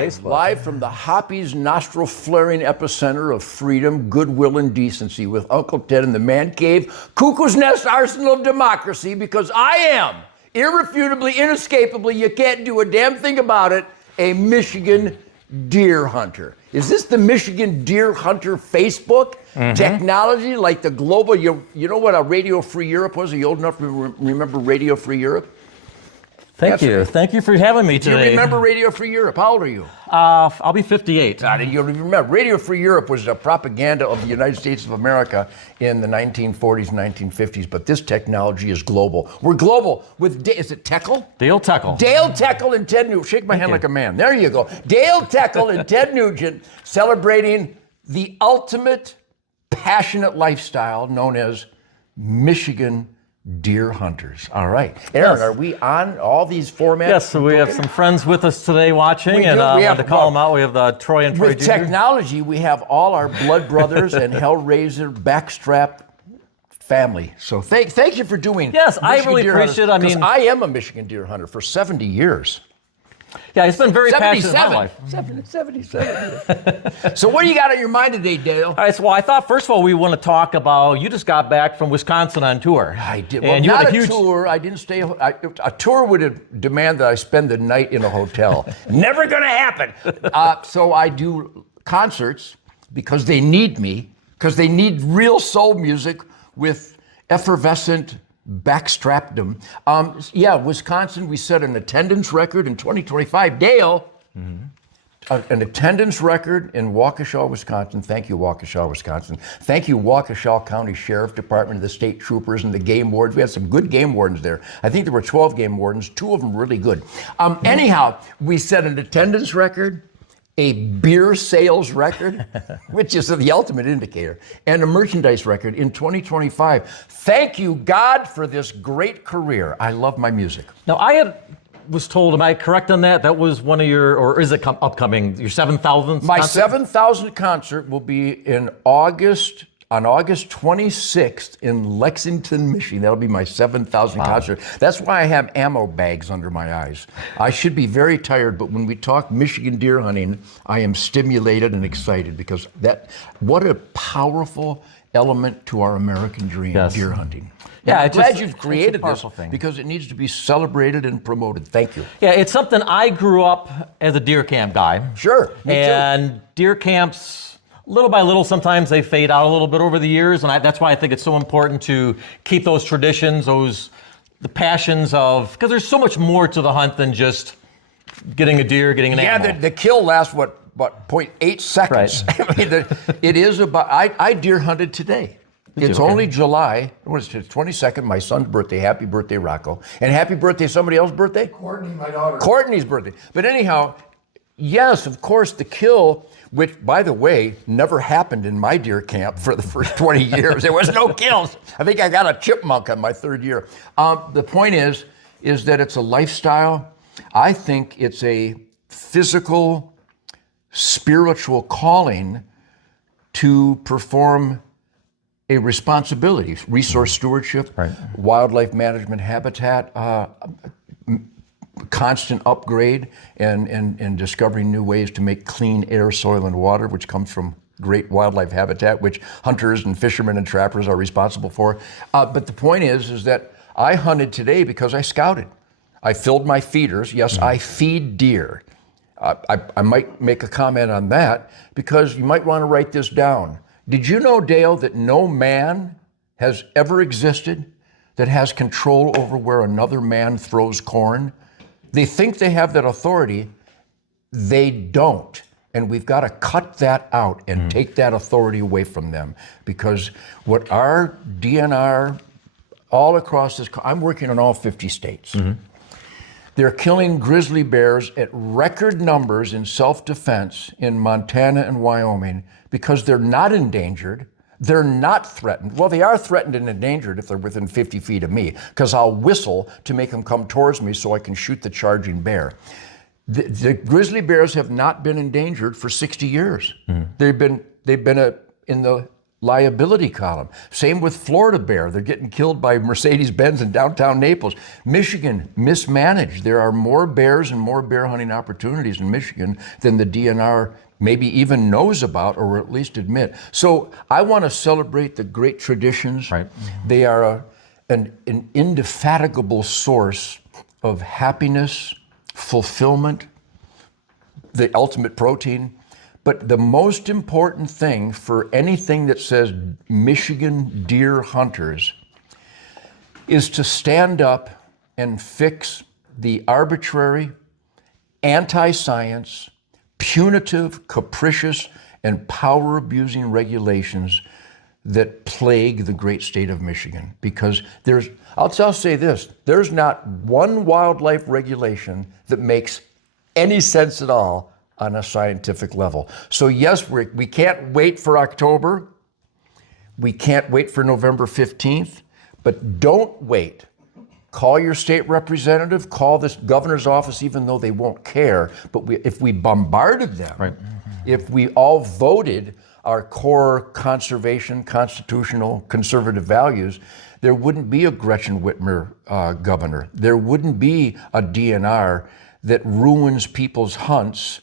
Facebook. Live from the Hoppy's nostril-flaring epicenter of freedom, goodwill, and decency with Uncle Ted in the man cave, Cuckoo's Nest arsenal of democracy, because I am, irrefutably, inescapably, you can't do a damn thing about it, a Michigan deer hunter. Is this the Michigan Deer Hunter Facebook technology, like the global, you know what a Radio Free Europe was? Are you old enough to remember Radio Free Europe? Thank you. Thank you for having me today. Do you remember Radio Free Europe? How old are you? I'll be 58. You don't even remember. Radio Free Europe was a propaganda of the United States of America in the 1940s, 1950s, but this technology is global. We're global with, is it Techel? Dale Techel. Dale Techel and Ted Nugent. Shake my hand like a man. There you go. Dale Techel and Ted Nugent celebrating the ultimate passionate lifestyle known as Michigan deer hunters. All right. Aaron, Yes. are we on all these formats? Yes, so we have some friends with us today watching, We and do. I We wanted have- to call them out. We have Troy and Troy With Jr. technology, we have all our blood brothers and Hellraiser backstrap family. So thank you for doing. Yes, I Michigan really deer appreciate hunter, it. I 'cause mean- I am a Michigan deer hunter for 70 years. Yeah, he's been very passionate in my life. 77. So what do you got on your mind today, Dale? All right, so well, I thought first of all we want to talk about, you just got back from Wisconsin on tour. I did. Well, And you not had a tour. I didn't stay. A tour would demand that I spend the night in a hotel. Never going to happen. So I do concerts because they need me, because they need real soul music with effervescent backstrapdom. Yeah, Wisconsin, we set an attendance record in 2025. Dale, an attendance record in Waukesha, Wisconsin. Thank you, Waukesha, Wisconsin. Thank you, Waukesha County Sheriff Department, the state troopers, and the game wardens. We had some good game wardens there. I think there were 12 game wardens, 2 of them really good. Anyhow, we set an attendance record, a beer sales record, which is the ultimate indicator, and a merchandise record in 2025. Thank you, God, for this great career. I love my music. Now was told, am I correct on that? That was one of your, or is it upcoming, your 7,000th My concert? 7,000th concert will be in August, on August 26th in Lexington, Michigan. That'll be my 7,000th concert. That's why I have ammo bags under my eyes. I should be very tired, but when we talk Michigan deer hunting, I am stimulated and excited because what a powerful element to our American dream, Yes. deer hunting. Yeah, I'm it's glad just- you've it's a created this powerful thing. because it needs to be celebrated and promoted. Thank you. Yeah, it's something I grew up as a deer camp guy. Sure, me too. And deer camps, little by little, sometimes they fade out a little bit over the years, and that's why I think it's so important to keep those traditions, the passions of, because there's so much more to the hunt than just getting a deer, getting an animal. Yeah, the kill lasts, what 0.8 seconds. Right. I mean, it is about, I deer hunted today. It's Okay. only July, what is it, 22nd, my son's birthday. Happy birthday, Rocco. And happy birthday, somebody else's birthday? Courtney, my daughter. Courtney's birthday. But anyhow, yes, of course, the kill, which, by the way, never happened in my deer camp for the first 20 years. There was no kills. I think I got a chipmunk on my 3rd year. The point is that it's a lifestyle. I think it's a physical, spiritual calling to perform a responsibility, resource stewardship, Right. wildlife management, habitat, constant upgrade and discovering new ways to make clean air, soil, and water, which comes from great wildlife habitat, which hunters and fishermen and trappers are responsible for. But the point is that I hunted today because I scouted. I filled my feeders. Yes, I feed deer. I might make a comment on that because you might want to write this down. Did you know, Dale, that no man has ever existed that has control over where another man throws corn? They think they have that authority. They don't. And we've got to cut that out and take that authority away from them, because what our DNR all across this, I'm working in all 50 states. They're killing grizzly bears at record numbers in self-defense in Montana and Wyoming because they're not endangered. They're not threatened. Well, they are threatened and endangered if they're within 50 feet of me, because I'll whistle to make them come towards me so I can shoot the charging bear. The grizzly bears have not been endangered for 60 years. They've been in the liability column. Same with Florida bear. They're getting killed by Mercedes-Benz in downtown Naples. Michigan, mismanaged. There are more bears and more bear hunting opportunities in Michigan than the DNR maybe even knows about or at least admit. So I want to celebrate the great traditions. Right. They are an indefatigable source of happiness, fulfillment, the ultimate protein. But the most important thing for anything that says Michigan deer hunters is to stand up and fix the arbitrary, anti-science, punitive, capricious, and power-abusing regulations that plague the great state of Michigan. Because I'll say this, there's not one wildlife regulation that makes any sense at all on a scientific level. So yes, we can't wait for October. We can't wait for November 15th, but don't wait. Call your state representative, call this governor's office, even though they won't care. But if we bombarded them, right. If we all voted our core conservation, constitutional, conservative values, there wouldn't be a Gretchen Whitmer governor. There wouldn't be a DNR that ruins people's hunts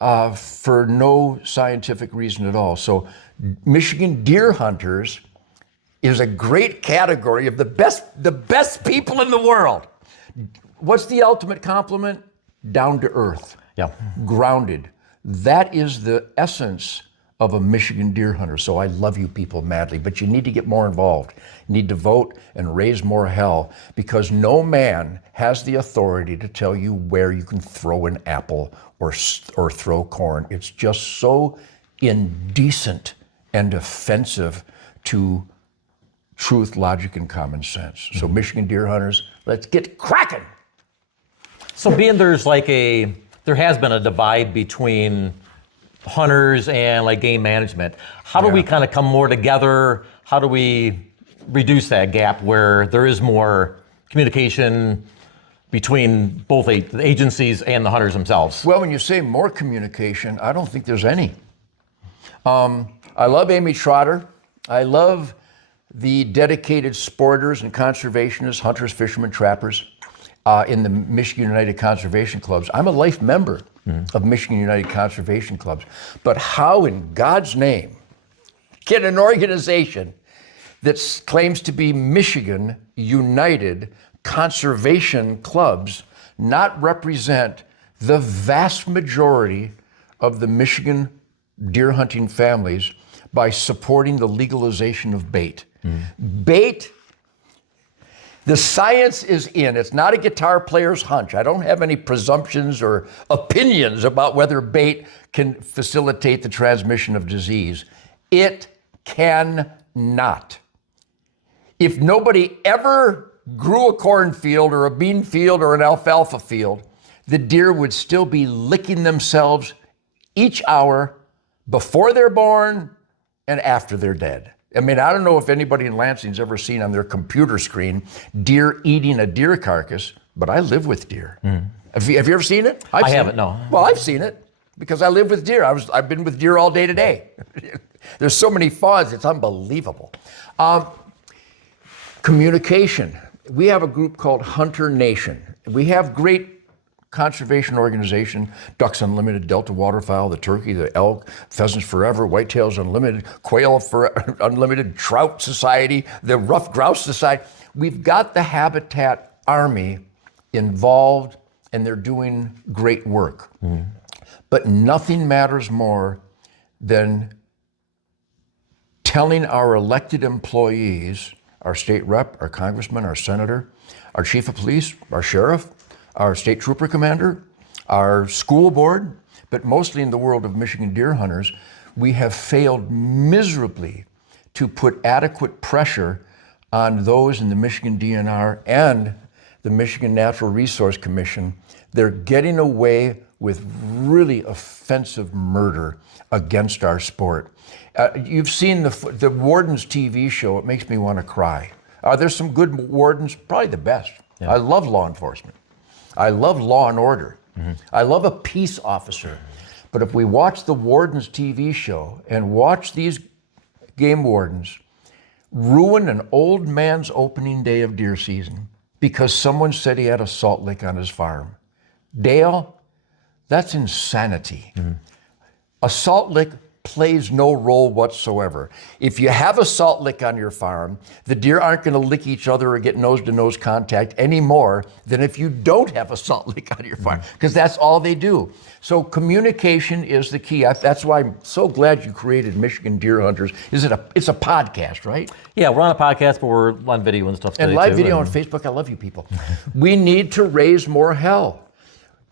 for no scientific reason at all. So Michigan deer hunters is a great category of the best people in the world. What's the ultimate compliment? Down to earth, grounded. That is the essence of a Michigan deer hunter. So I love you people madly, but you need to get more involved. You need to vote and raise more hell, because no man has the authority to tell you where you can throw an apple or throw corn. It's just so indecent and offensive to truth, logic, and common sense. So Michigan deer hunters, let's get cracking. So being there has been a divide between hunters and like game management. How do we kind of come more together? How do we reduce that gap where there is more communication between both the agencies and the hunters themselves? Well, when you say more communication, I don't think there's any. I love Amy Trotter. I love the dedicated sporters and conservationists, hunters, fishermen, trappers in the Michigan United Conservation Clubs. I'm a life member of Michigan United Conservation Clubs. But how in God's name can an organization that claims to be Michigan United Conservation Clubs not represent the vast majority of the Michigan deer hunting families by supporting the legalization of bait? Bait, the science is in. It's not a guitar player's hunch. I don't have any presumptions or opinions about whether bait can facilitate the transmission of disease. It cannot. If nobody ever grew a cornfield or a bean field or an alfalfa field, the deer would still be licking themselves each hour before they're born and after they're dead. I mean, I don't know if anybody in Lansing's ever seen on their computer screen deer eating a deer carcass, but I live with deer. Have you ever seen it? I haven't, no. Well, I've seen it because I live with deer. I've been with deer all day today. There's so many fawns, it's unbelievable. Communication. We have a group called Hunter Nation. We have great conservation organization, Ducks Unlimited, Delta Waterfowl, the turkey, the elk, Pheasants Forever, Whitetails Unlimited, Quail Unlimited, Trout Society, the Rough Grouse Society. We've got the Habitat Army involved, and they're doing great work. But nothing matters more than telling our elected employees, our state rep, our congressman, our senator, our chief of police, our sheriff, our state trooper commander, our school board, but mostly in the world of Michigan deer hunters, we have failed miserably to put adequate pressure on those in the Michigan DNR and the Michigan Natural Resource Commission. They're getting away with really offensive murder against our sport. You've seen the Warden's TV show. It makes me want to cry. There's some good wardens, probably the best. I love law enforcement. I love law and order. I love a peace officer. But if we watch the Warden's TV show and watch these game wardens ruin an old man's opening day of deer season because someone said he had a salt lick on his farm. Dale, that's insanity. A salt lick plays no role whatsoever. If you have a salt lick on your farm, the deer aren't going to lick each other or get nose-to-nose contact any more than if you don't have a salt lick on your farm, because that's all they do. So communication is the key. That's why I'm so glad you created Michigan Deer Hunters. It's a podcast, right? Yeah, we're on a podcast, but we're on video and stuff today, and live too, video on Facebook. I love you people. We need to raise more hell.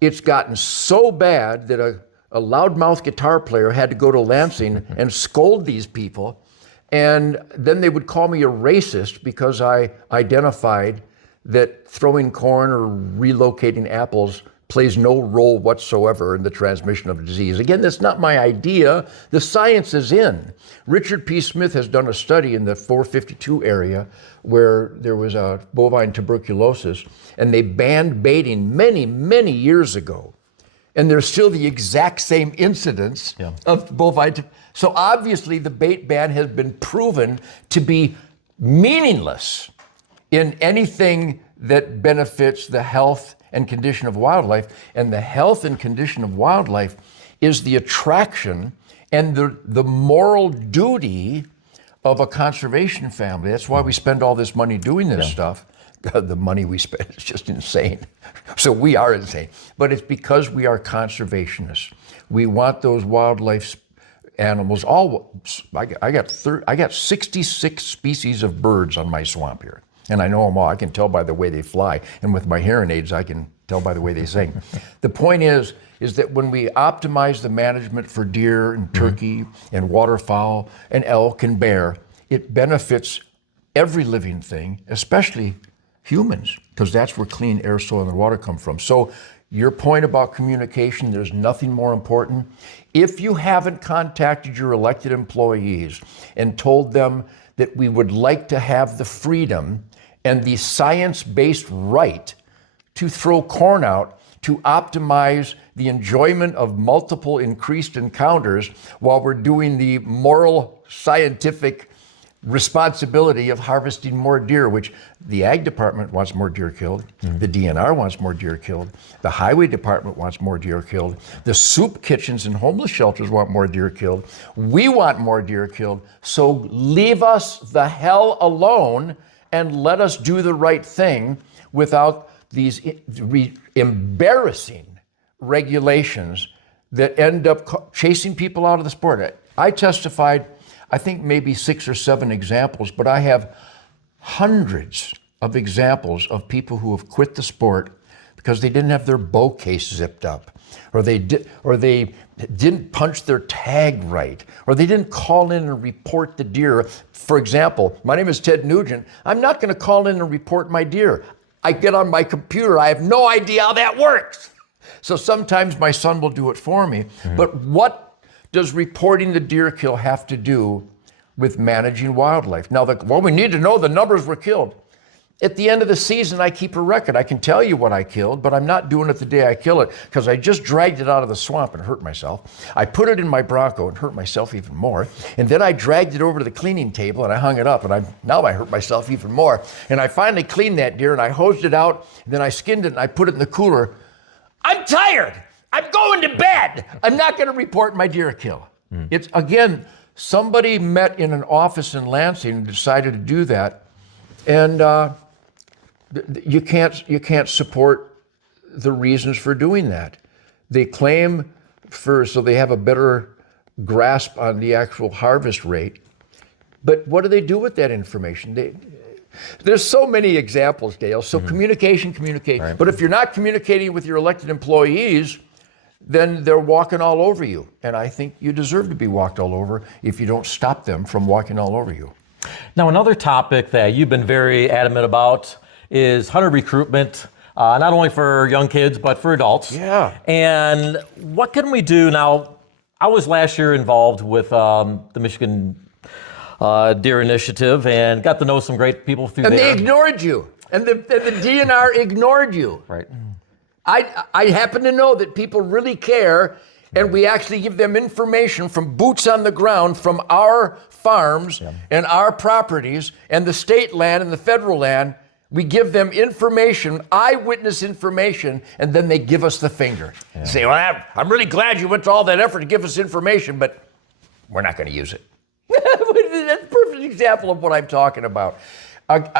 It's gotten so bad that a loudmouth guitar player had to go to Lansing and scold these people. And then they would call me a racist because I identified that throwing corn or relocating apples plays no role whatsoever in the transmission of a disease. Again, that's not my idea. The science is in. Richard P. Smith has done a study in the 452 area where there was a bovine tuberculosis, and they banned baiting many, many years ago. And there's still the exact same incidence of bovine. So obviously the bait ban has been proven to be meaningless in anything that benefits the health and condition of wildlife. And the health and condition of wildlife is the attraction and the moral duty of a conservation family. That's why we spend all this money doing this stuff. God, the money we spend is just insane. So we are insane. But it's because we are conservationists. We want those wildlife animals. I got 66 species of birds on my swamp here. And I know them all. I can tell by the way they fly. And with my hearing aids, I can tell by the way they sing. The point is that when we optimize the management for deer and turkey and waterfowl and elk and bear, it benefits every living thing, especially humans, because that's where clean air, soil, and water come from. So your point about communication, there's nothing more important. If you haven't contacted your elected employees and told them that we would like to have the freedom and the science-based right to throw corn out to optimize the enjoyment of multiple increased encounters while we're doing the moral, scientific responsibility of harvesting more deer, which the Ag Department wants more deer killed, the DNR wants more deer killed, the Highway Department wants more deer killed, the soup kitchens and homeless shelters want more deer killed, we want more deer killed, so leave us the hell alone and let us do the right thing without these embarrassing regulations that end up chasing people out of the sport. I testified, I think maybe 6 or 7 examples, but I have hundreds of examples of people who have quit the sport because they didn't have their bow case zipped up, or they didn't punch their tag right, or they didn't call in and report the deer. For example, my name is Ted Nugent. I'm not going to call in and report my deer. I get on my computer. I have no idea how that works. So sometimes my son will do it for me. But what does reporting the deer kill have to do with managing wildlife? Now, we need to know the numbers were killed. At the end of the season, I keep a record. I can tell you what I killed, but I'm not doing it the day I kill it because I just dragged it out of the swamp and hurt myself. I put it in my Bronco and hurt myself even more. And then I dragged it over to the cleaning table and I hung it up, and now I hurt myself even more. And I finally cleaned that deer and I hosed it out, and then I skinned it and I put it in the cooler. I'm tired. I'm going to bed. I'm not going to report my deer kill. It's, again, somebody met in an office in Lansing and decided to do that. And you can't support the reasons for doing that. They claim so they have a better grasp on the actual harvest rate. But what do they do with that information? There's so many examples, Dale. So communication. Right. But if you're not communicating with your elected employees, then they're walking all over you. And I think you deserve to be walked all over if you don't stop them from walking all over you. Now, another topic that you've been very adamant about is hunter recruitment, not only for young kids, but for adults. Yeah. And what can we do now? I was last year involved with the Michigan Deer Initiative and got to know some great people through there. And they ignored you. And the DNR ignored you. Right. I happen to know that people really care, And we actually give them information from boots on the ground from our farms and our properties and the state land and the federal land. We give them information, eyewitness information, and then they give us the finger. Yeah. Say, well, I'm really glad you went to all that effort to give us information, but we're not going to use it. That's a perfect example of what I'm talking about.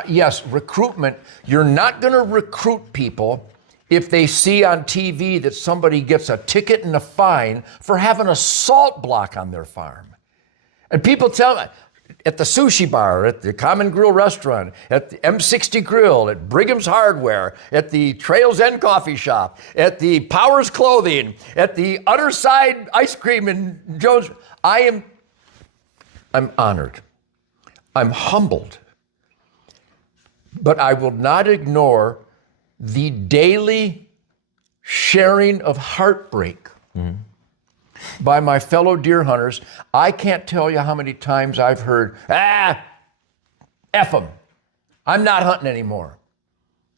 Yes, recruitment. You're not going to recruit people if they see on TV that somebody gets a ticket and a fine for having a salt block on their farm. And people tell me, at the sushi bar, at the Common Grill restaurant, at the M60 Grill, at Brigham's Hardware, at the Trails End Coffee Shop, at the Powers Clothing, at the Other Side Ice Cream in Jones. I'm honored. I'm humbled. But I will not ignore the daily sharing of heartbreak by my fellow deer hunters. I can't tell you how many times I've heard, F them. I'm not hunting anymore.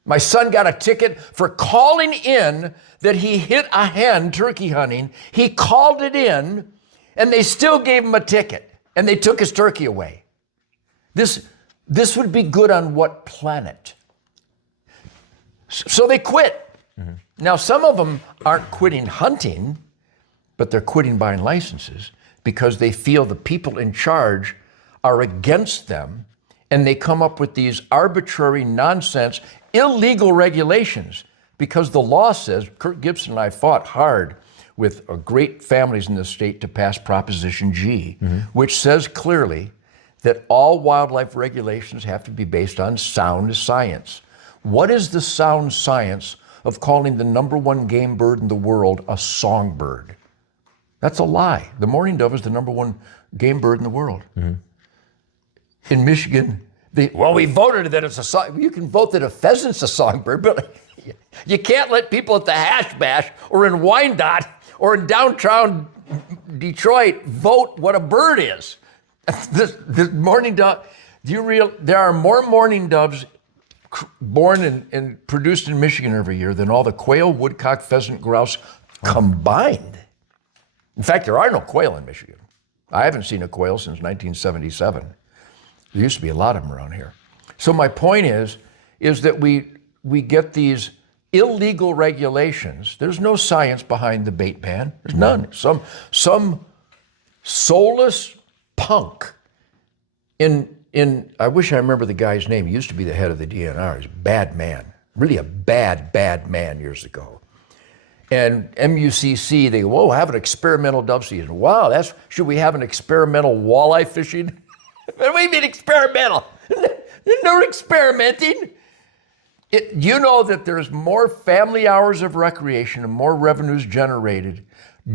My son got a ticket for calling in that he hit a hen turkey hunting. He called it in and they still gave him a ticket and they took his turkey away. This would be good on what planet? So they quit. Now, some of them aren't quitting hunting, but they're quitting buying licenses because they feel the people in charge are against them, and they come up with these arbitrary nonsense, illegal regulations because the law says, Kurt Gibson and I fought hard with great families in the state to pass Proposition G, which says clearly that all wildlife regulations have to be based on sound science. What is the sound science of calling the #1 game bird in the world a songbird? That's a lie. The mourning dove is the #1 game bird in the world. In Michigan, we voted that it's a song. You can vote that a pheasant's a songbird, but you can't let people at the Hash Bash or in Wyandotte or in downtown Detroit vote what a bird is. The mourning dove, there are more mourning doves born and produced in Michigan every year than all the quail, woodcock, pheasant, grouse combined. In fact, there are no quail in Michigan. I haven't seen a quail since 1977. There used to be a lot of them around here. So my point is that we get these illegal regulations. There's no science behind the bait ban. There's none. Some soulless punk in I wish I remember the guy's name. He used to be the head of the DNR. He's a bad man, really a bad man years ago. And MUCC, they go, whoa, have an experimental dove season. Wow, should we have an experimental walleye fishing? What do you mean experimental? No experimenting. You know that there's more family hours of recreation and more revenues generated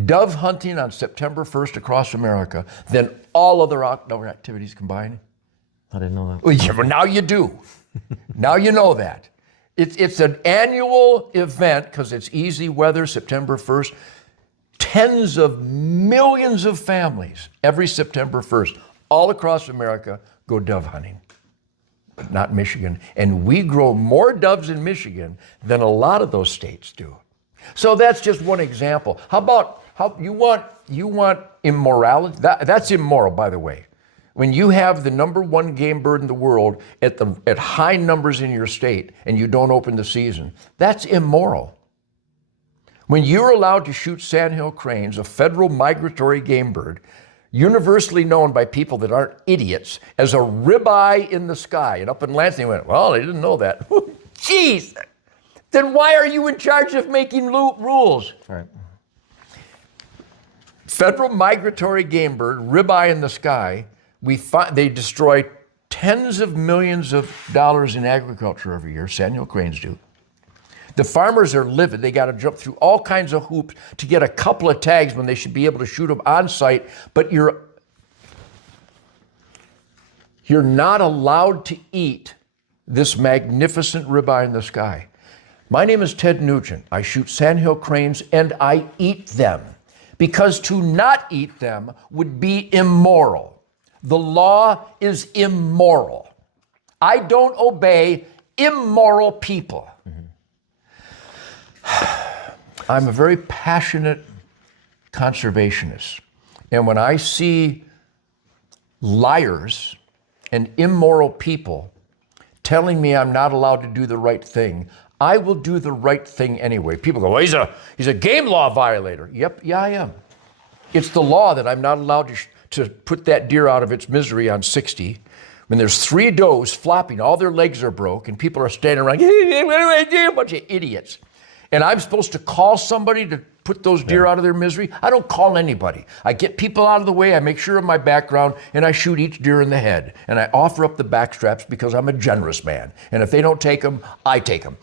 dove hunting on September 1st across America than all other outdoor activities combined? I didn't know that. Well, yeah, well, now you do. Now you know that. It's an annual event because it's easy weather, September 1st. Tens of millions of families every September 1st, all across America, go dove hunting, but not Michigan. And we grow more doves in Michigan than a lot of those states do. So that's just one example. How about you want immorality? That's immoral, by the way. When you have the #1 game bird in the world at high numbers in your state and you don't open the season, that's immoral. When you're allowed to shoot sandhill cranes, a federal migratory game bird, universally known by people that aren't idiots as a ribeye in the sky, and up in Lansing went, well, they didn't know that. Jeez, then why are you in charge of making rules? Right. Federal migratory game bird, ribeye in the sky, they destroy tens of millions of dollars in agriculture every year, sandhill cranes do. The farmers are livid. They got to jump through all kinds of hoops to get a couple of tags when they should be able to shoot them on site, but you're not allowed to eat this magnificent ribeye in the sky. My name is Ted Nugent. I shoot sandhill cranes and I eat them because to not eat them would be immoral. The law is immoral. I don't obey immoral people. I'm a very passionate conservationists. And when I see liars and immoral people telling me I'm not allowed to do the right thing, I will do the right thing anyway. People go, well, he's a game law violator. Yep, yeah, I am. It's the law that I'm not allowed to put that deer out of its misery on 60 when there's 3 does flopping, all their legs are broke, and people are standing around, what do I do? A bunch of idiots. And I'm supposed to call somebody to put those deer out of their misery? I don't call anybody. I get people out of the way, I make sure of my background, and I shoot each deer in the head. And I offer up the backstraps because I'm a generous man. And if they don't take them, I take them.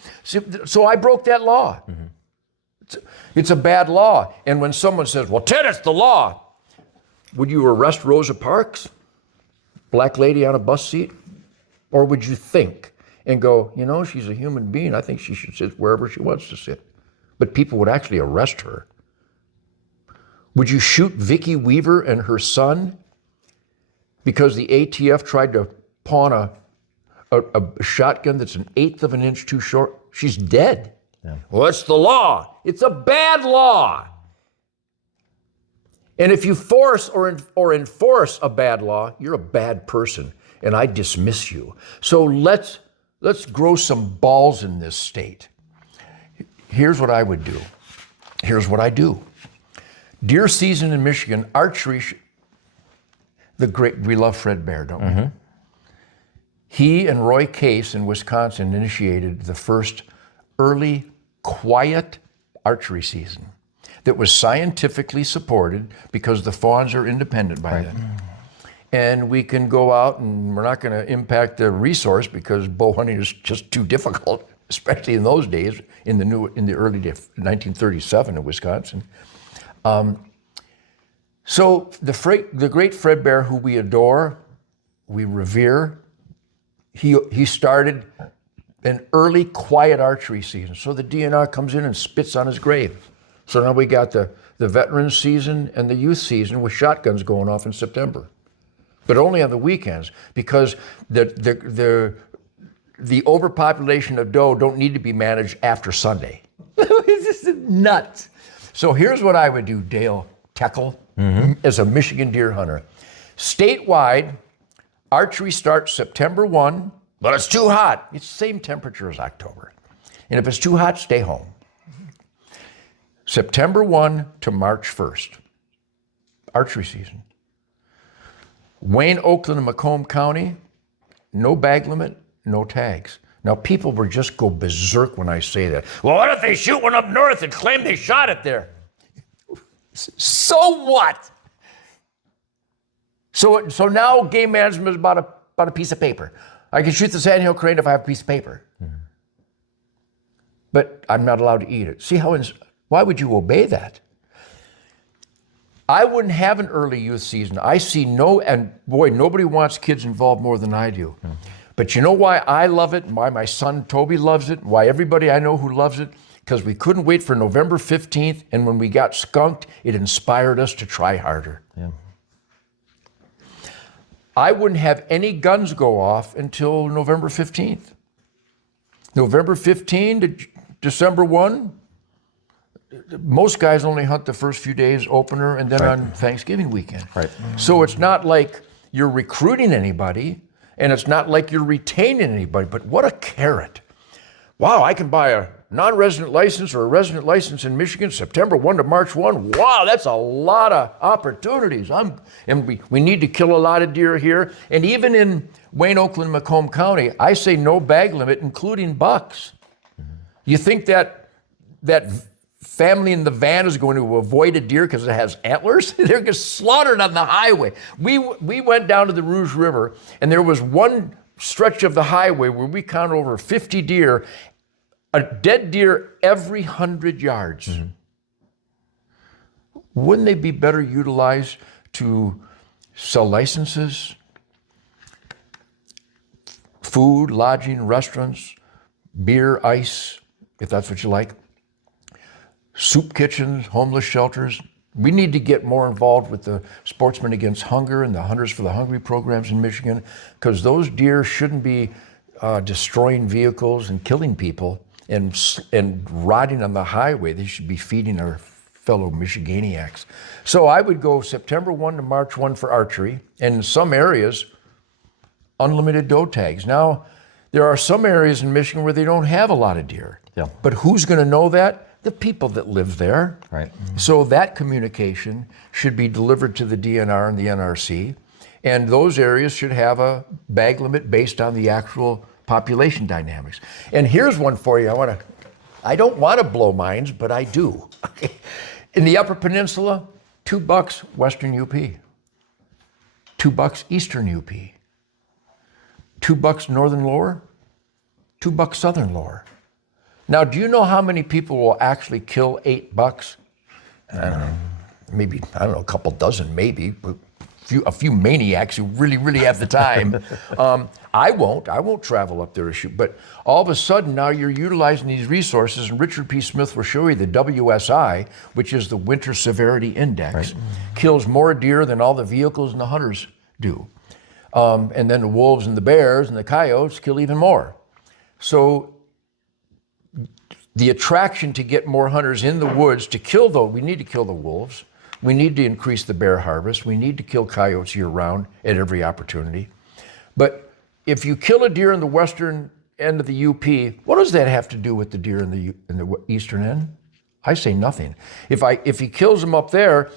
So I broke that law. Mm-hmm. It's a bad law. And when someone says, well, Ted, it's the law, would you arrest Rosa Parks, black lady on a bus seat? Or would you think and go, you know, she's a human being. I think she should sit wherever she wants to sit. But people would actually arrest her. Would you shoot Vicki Weaver and her son because the ATF tried to pawn a shotgun that's 1/8 of an inch too short? She's dead. Yeah. Well, it's the law. It's a bad law. And if you force or enforce a bad law, you're a bad person, and I dismiss you. So let's grow some balls in this state. Here's what I would do. Here's what I do. Deer season in Michigan, archery, we love Fred Bear, don't we? Mm-hmm. He and Roy Case in Wisconsin initiated the first early, quiet archery season that was scientifically supported because the fawns are independent by then. And we can go out, and we're not going to impact the resource because bow hunting is just too difficult, especially in those days, in the early 1937 in Wisconsin. So the great Fred Bear, who we adore, we revere, he started an early, quiet archery season. So the DNR comes in and spits on his grave. So now we got the veterans season and the youth season with shotguns going off in September. But only on the weekends, because the overpopulation of doe don't need to be managed after Sunday. This is nuts. So here's what I would do, Dale Techel, as a Michigan deer hunter. Statewide, archery starts September 1, but it's too hot. It's the same temperature as October. And if it's too hot, stay home. September 1 to March 1st, archery season. Wayne, Oakland, and Macomb County, no bag limit, no tags. Now, people will just go berserk when I say that. Well, what if they shoot one up north and claim they shot it there? So what? So now game management is about a piece of paper. I can shoot the sandhill crane if I have a piece of paper. Mm-hmm. But I'm not allowed to eat it. See how, why would you obey that? I wouldn't have an early youth season. I see and boy, nobody wants kids involved more than I do. Mm-hmm. But you know why I love it, and why my son Toby loves it, and why everybody I know who loves it? Because we couldn't wait for November 15th, and when we got skunked, it inspired us to try harder. Yeah. I wouldn't have any guns go off until November 15th. November 15 to December 1, most guys only hunt the first few days opener and then on Thanksgiving weekend. Right. So it's not like you're recruiting anybody, and it's not like you're retaining anybody, but what a carrot. Wow, I can buy a non-resident license or a resident license in Michigan, September 1 to March 1. Wow, that's a lot of opportunities. And we need to kill a lot of deer here. And even in Wayne, Oakland, Macomb County, I say no bag limit, including bucks. Mm-hmm. You think that family in the van is going to avoid a deer because it has antlers? They're just slaughtered on the highway. We went down to the Rouge River, and there was one stretch of the highway where we counted over 50 deer, a dead deer every 100 yards. Mm-hmm. Wouldn't they be better utilized to sell licenses, food, lodging, restaurants, beer, ice, if that's what you like, soup kitchens, homeless shelters? We need to get more involved with the Sportsmen Against Hunger and the Hunters for the Hungry programs in Michigan, because those deer shouldn't be destroying vehicles and killing people and rotting on the highway. They should be feeding our fellow Michiganiacs. So I would go September 1 to March 1 for archery, and in some areas, unlimited doe tags. Now, there are some areas in Michigan where they don't have a lot of deer. Yeah. But who's going to know that? The people that live there. Right. So that communication should be delivered to the DNR and the NRC, and those areas should have a bag limit based on the actual population dynamics. And here's one for you. I don't want to blow minds, but I do. In the Upper Peninsula, $2 Western UP, $2 Eastern UP, $2 Northern Lower, $2 Southern Lower. Now, do you know how many people will actually kill $8? I don't know. Maybe, I don't know, a couple dozen, maybe. But a few maniacs who really have the time. I won't travel up there to shoot. But all of a sudden, now you're utilizing these resources, and Richard P. Smith will show you the WSI, which is the Winter Severity Index, kills more deer than all the vehicles and the hunters do. And then the wolves and the bears and the coyotes kill even more. So the attraction to get more hunters in the woods to kill, we need to kill the wolves. We need to increase the bear harvest. We need to kill coyotes year round at every opportunity. But if you kill a deer in the western end of the UP, what does that have to do with the deer in the eastern end? I say nothing. If he kills them up there,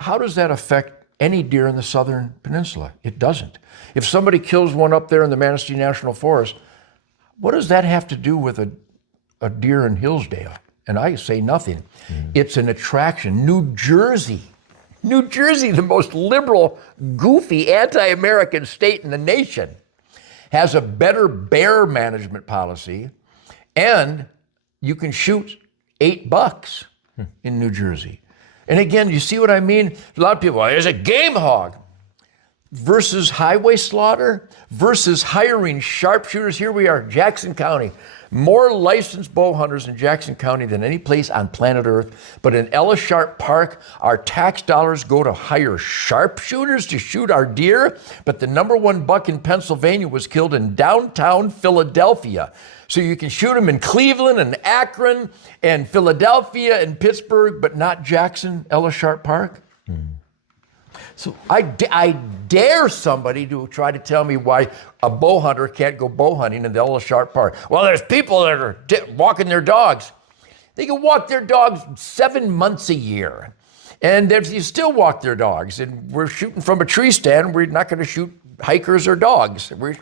how does that affect any deer in the southern peninsula? It doesn't. If somebody kills one up there in the Manistee National Forest, what does that have to do with a deer in Hillsdale? And I say nothing. It's an attraction. New Jersey, the most liberal, goofy, anti-American state in the nation, has a better bear management policy, and you can shoot $8 in New Jersey. And again, you see what I mean? A lot of people, there's a game hog versus highway slaughter versus hiring sharpshooters. Here we are, Jackson County. More licensed bow hunters in Jackson County than any place on planet Earth. But in Ellis Sharp Park, our tax dollars go to hire sharpshooters to shoot our deer. But the #1 buck in Pennsylvania was killed in downtown Philadelphia. So you can shoot them in Cleveland and Akron and Philadelphia and Pittsburgh, but not Jackson, Ellis Sharp Park. So I dare somebody to try to tell me why a bow hunter can't go bow hunting in the Ellis Sharp Park. Well, there's people that are walking their dogs. They can walk their dogs 7 months a year. And if you still walk their dogs, and we're shooting from a tree stand, we're not going to shoot hikers or dogs. We're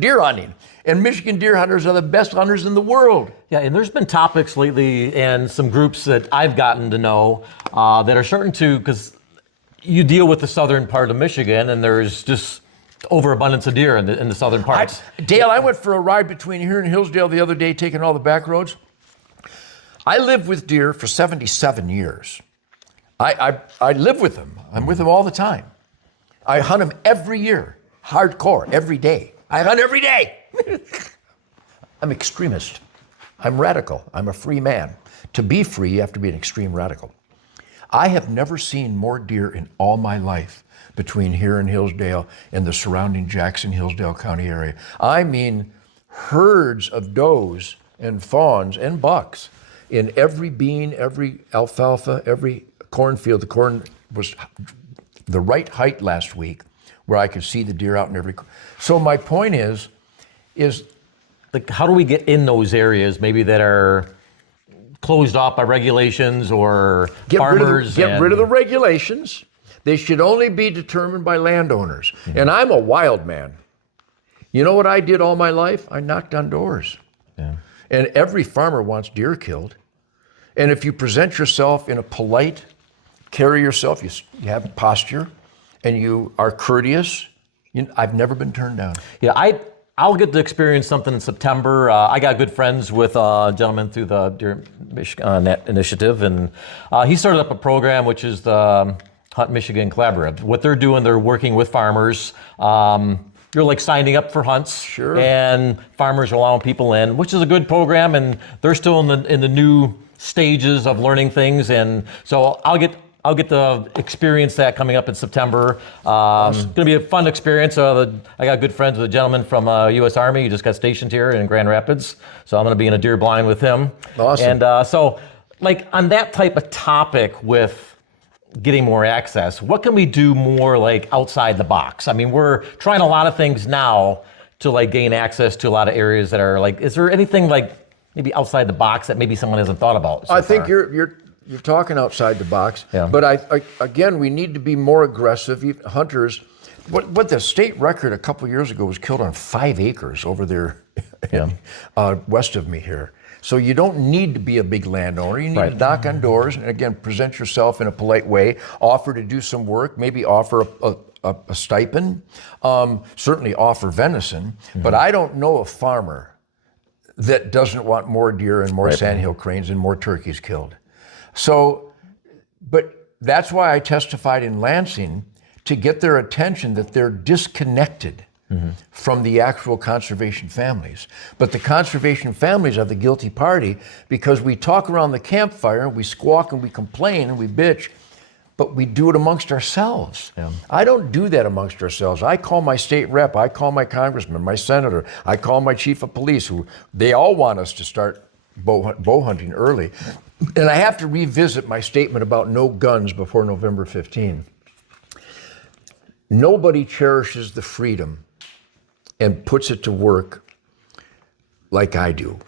deer hunting. And Michigan deer hunters are the best hunters in the world. Yeah, and there's been topics lately and some groups that I've gotten to know that are starting to, because you deal with the southern part of Michigan, and there's just overabundance of deer in the southern parts. Dale, I went for a ride between here and Hillsdale the other day, taking all the back roads. I lived with deer for 77 years. I live with them. I'm with them all the time. I hunt them every year, hardcore, every day. I hunt every day. I'm extremist. I'm radical. I'm a free man. To be free, you have to be an extreme radical. I have never seen more deer in all my life between here and Hillsdale and the surrounding Jackson-Hillsdale County area. I mean, herds of does and fawns and bucks in every bean, every alfalfa, every cornfield. The corn was the right height last week where I could see the deer out in every. So my point is like, how do we get in those areas maybe that are closed off by regulations or farmers? Get rid of the regulations. They should only be determined by landowners. Mm-hmm. And I'm a wild man. You know what I did all my life? I knocked on doors. Yeah. And every farmer wants deer killed. And if you present yourself in a polite, carry yourself, you have posture, and you are courteous, I've never been turned down. Yeah, I'll get to experience something in September. I got good friends with a gentleman through the Deer Net Initiative, and he started up a program which is the Hunt Michigan Collaborative. What they're doing, they're working with farmers. You're like signing up for hunts, sure, and farmers are allowing people in, which is a good program, and they're still in the new stages of learning things, and so I'll get to experience that coming up in September. Awesome. It's going to be a fun experience. I got good friends with a gentleman from U.S. Army. He just got stationed here in Grand Rapids. So I'm going to be in a deer blind with him. Awesome. And so like on that type of topic with getting more access, what can we do more like outside the box? I mean, we're trying a lot of things now to like gain access to a lot of areas that are like, is there anything like maybe outside the box that maybe someone hasn't thought about so I think far? you're talking outside the box, Yeah. but again, we need to be more aggressive. Hunters, what the state record a couple years ago was killed on 5 acres over there Yeah. west of me here. So you don't need to be a big landowner. You need Right. to knock on doors and again, present yourself in a polite way, offer to do some work, maybe offer a stipend, certainly offer venison, but I don't know a farmer that doesn't want more deer and more sandhill cranes and more turkeys killed. So, but that's why I testified in Lansing to get their attention that they're disconnected from the actual conservation families. But the conservation families are the guilty party because we talk around the campfire, we squawk and we complain and we bitch, but we do it amongst ourselves. Yeah. I don't do that amongst ourselves. I call my state rep, I call my congressman, my senator, I call my chief of police, who they all want us to start bow hunting early. And I have to revisit my statement about no guns before November 15. Nobody cherishes the freedom and puts it to work like I do.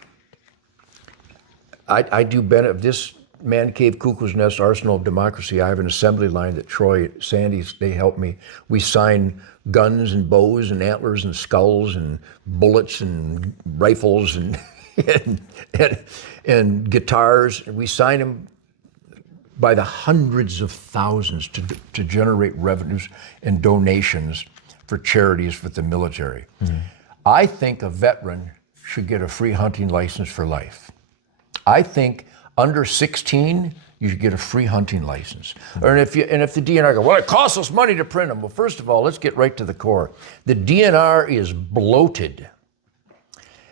I do benefit this Man Cave Cuckoo's Nest Arsenal of Democracy. I have an assembly line that Troy, Sandy, they help me. We sign guns and bows and antlers and skulls and bullets and rifles and and guitars. We sign them by the hundreds of thousands to generate revenues and donations for charities with the military. I think a veteran should get a free hunting license for life. I think under 16, you should get a free hunting license. And if the DNR go, well, it costs us money to print them. Well, first of all, let's get right to the core. The DNR is bloated.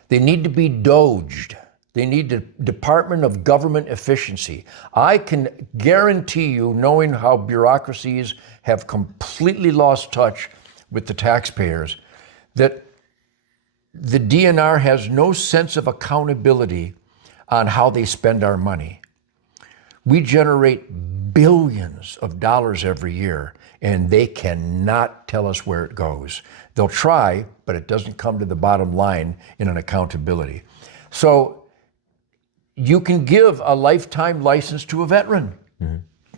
They need to be doged. They need the Department of Government Efficiency. I can guarantee you, knowing how bureaucracies have completely lost touch with the taxpayers, that the DNR has no sense of accountability on how they spend our money. We generate billions of dollars every year, and they cannot tell us where it goes. They'll try, but it doesn't come to the bottom line in an accountability. So you can give a lifetime license to a veteran.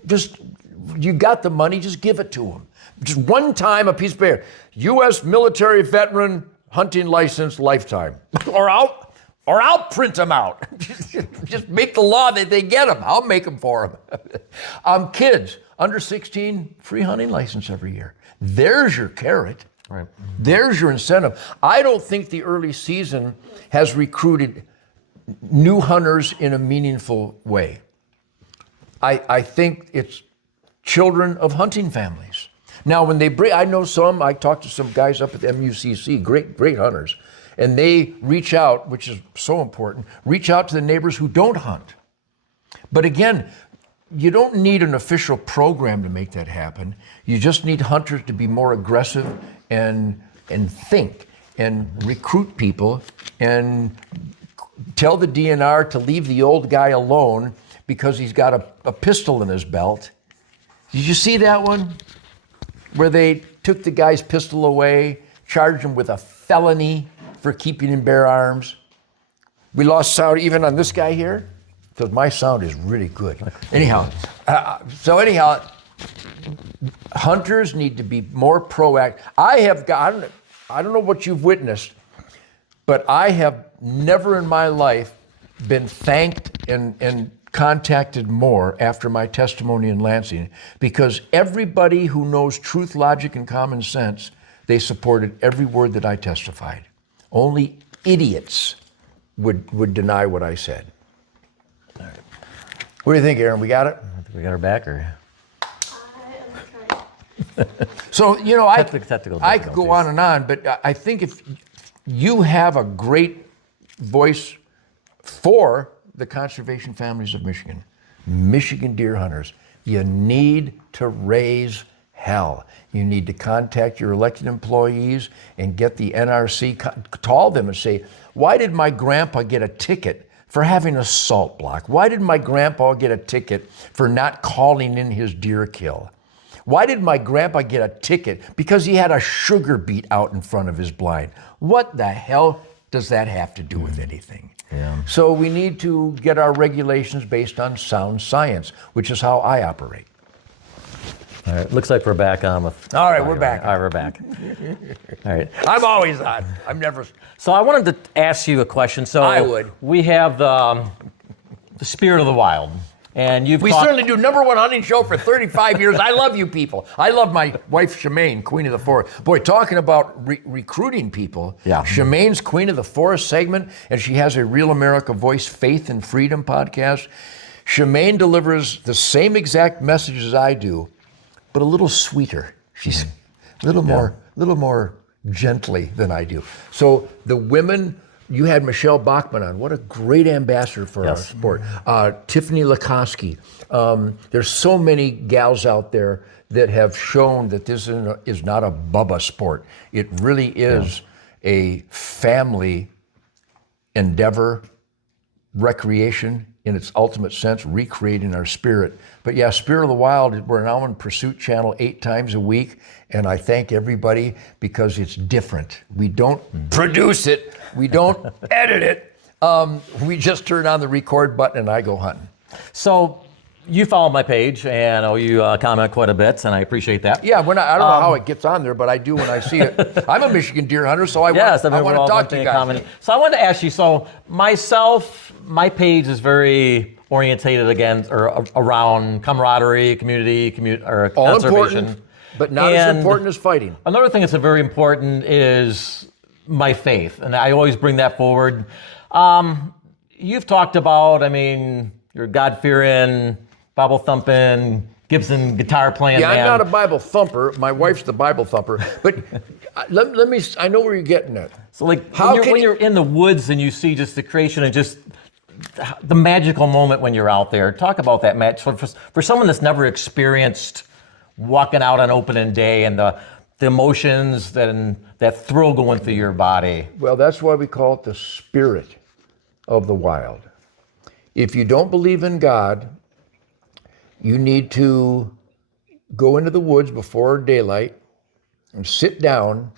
Just, you got the money, just give it to them. Just one time, a piece of paper. U.S. military veteran hunting license, lifetime. Or I'll print them out. Just make the law that they get them. I'll make them for them. Kids under 16, free hunting license every year. There's your carrot. Right. There's your incentive. I don't think the early season has recruited new hunters in a meaningful way. I think it's children of hunting families. Now, when they bring, I know some, I talked to some guys up at the MUCC, great hunters, and they reach out, which is so important, reach out to the neighbors who don't hunt. But again, you don't need an official program to make that happen. You just need hunters to be more aggressive and think and recruit people and tell the DNR to leave the old guy alone because he's got a pistol in his belt. Did you see that one? Where they took the guy's pistol away, charged him with a felony for keeping and bear arms. We lost sound even on this guy here, because my sound is really good. Anyhow, hunters need to be more proactive. I don't know what you've witnessed, but I have never in my life been thanked and contacted more after my testimony in Lansing, because everybody who knows truth, logic, and common sense, they supported every word that I testified. Only idiots would deny what I said. All right. What do you think, Aaron? We got it? I think we got her back, or? So, you know, I Technical could go on and on, but I think if you have a great voice for the conservation families of Michigan deer hunters, you need to raise hell. You need to contact your elected employees and get the NRC, call them and say, why did my grandpa get a ticket for having a salt block? Why did my grandpa get a ticket for not calling in his deer kill? Why did my grandpa get a ticket because he had a sugar beet out in front of his blind? What the hell does that have to do with anything? Yeah. So we need to get our regulations based on sound science, which is how I operate. All right, looks like we're back on with. All right, we're back. All right, we're back. All right. I'm always on. I'm never. So I wanted to ask you a question. So I would. We have the spirit of the wild, and you've We talked- certainly do. #1 hunting show for 35 years. I love you people. I love my wife, Shemaine, Queen of the Forest. Boy, talking about recruiting people. Yeah. Shemaine's Queen of the Forest segment, and she has a Real America Voice Faith and Freedom podcast. Shemaine delivers the same exact message as I do, but a little sweeter. She's a little more gently than I do. So the women, you had Michelle Bachman on. What a great ambassador for our sport. Tiffany Lakoski. There's so many gals out there that have shown that this is not a Bubba sport. It really is a family endeavor, recreation in its ultimate sense, recreating our spirit. But yeah, Spirit of the Wild, we're now on Pursuit Channel 8 times a week, and I thank everybody because it's different. We don't produce it, we don't edit it, we just turn on the record button and I go hunting. So you follow my page, and I know you comment quite a bit, and I appreciate that. Yeah, I don't know how it gets on there, but I do when I see it. I'm a Michigan deer hunter, so I want to talk to you guys. So I wanted to ask you, so myself, my page is very orientated against or around camaraderie, community, or All conservation. important, but not as important as fighting. Another thing that's very important is my faith, and I always bring that forward. You've talked about, you're God-fearing, Bible-thumping, Gibson guitar playing Yeah, man. I'm not a Bible thumper. My wife's the Bible thumper. But let me, I know where you're getting at. So when you're in the woods and you see just the creation and just the magical moment when you're out there, talk about that, Matt. For someone that's never experienced walking out on opening day and the emotions and that thrill going through your body. Well, that's why we call it the spirit of the wild. If you don't believe in God, you need to go into the woods before daylight and sit down,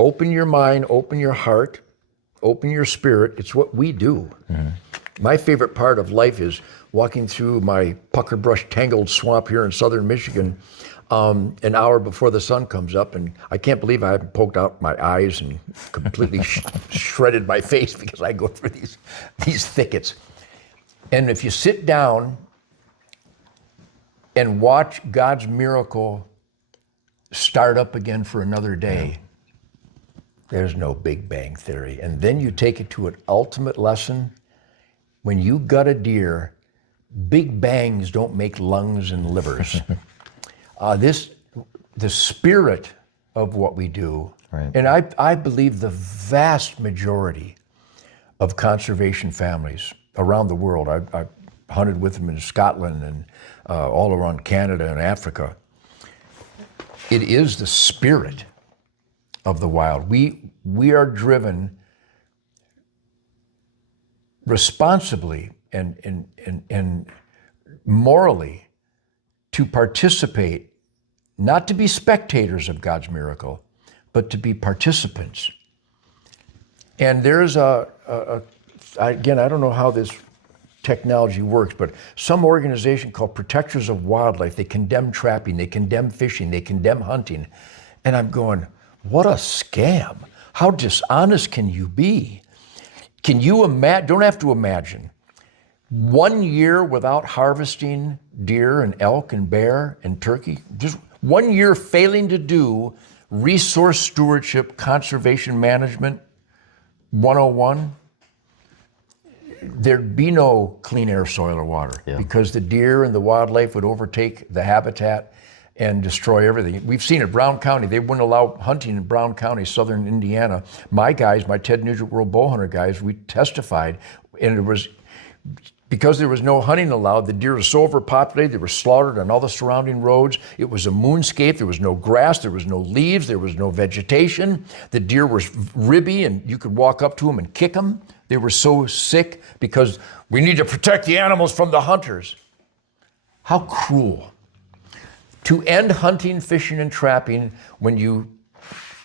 open your mind, open your heart, open your spirit. It's what we do. My favorite part of life is walking through my pucker brush tangled swamp here in southern Michigan an hour before the sun comes up, and I can't believe I haven't poked out my eyes and completely shredded my face because I go through these thickets. And if you sit down and watch God's miracle start up again for another day, there's no Big Bang Theory. And then you take it to an ultimate lesson. When you gut a deer, big bangs don't make lungs and livers. The spirit of what we do, Right. and I believe the vast majority of conservation families around the world, I've hunted with them in Scotland and all around Canada and Africa. It is the spirit of the wild. We are driven responsibly and morally to participate, not to be spectators of God's miracle, but to be participants. And there's again, I don't know how this technology works, but some organization called Protectors of Wildlife, they condemn trapping, they condemn fishing, they condemn hunting. And I'm going, what a scam. How dishonest can you be? Can you imagine, don't have to imagine, 1 year without harvesting deer and elk and bear and turkey, just 1 year failing to do resource stewardship, conservation management 101, there'd be no clean air, soil, or water because the deer and the wildlife would overtake the habitat and destroy everything. We've seen it, Brown County, they wouldn't allow hunting in Brown County, southern Indiana. My guys, my Ted Nugent World Bowhunter guys, we testified, and it was because there was no hunting allowed, the deer were so overpopulated, they were slaughtered on all the surrounding roads. It was a moonscape. There was no grass, there was no leaves, there was no vegetation. The deer were ribby and you could walk up to them and kick them. They were so sick because we need to protect the animals from the hunters. How cruel. To end hunting, fishing, and trapping when you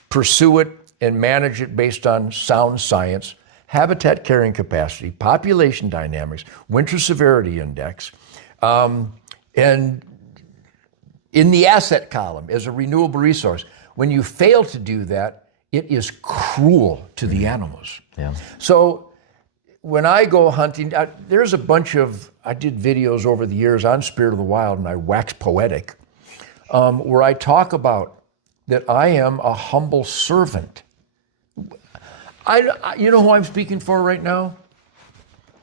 pursue it and manage it based on sound science, habitat carrying capacity, population dynamics, winter severity index, and in the asset column as a renewable resource. When you fail to do that, it is cruel to the animals. Yeah. So when I go hunting, there's a bunch of, I did videos over the years on Spirit of the Wild, and I wax poetic, where I talk about that I am a humble servant. You know who I'm speaking for right now?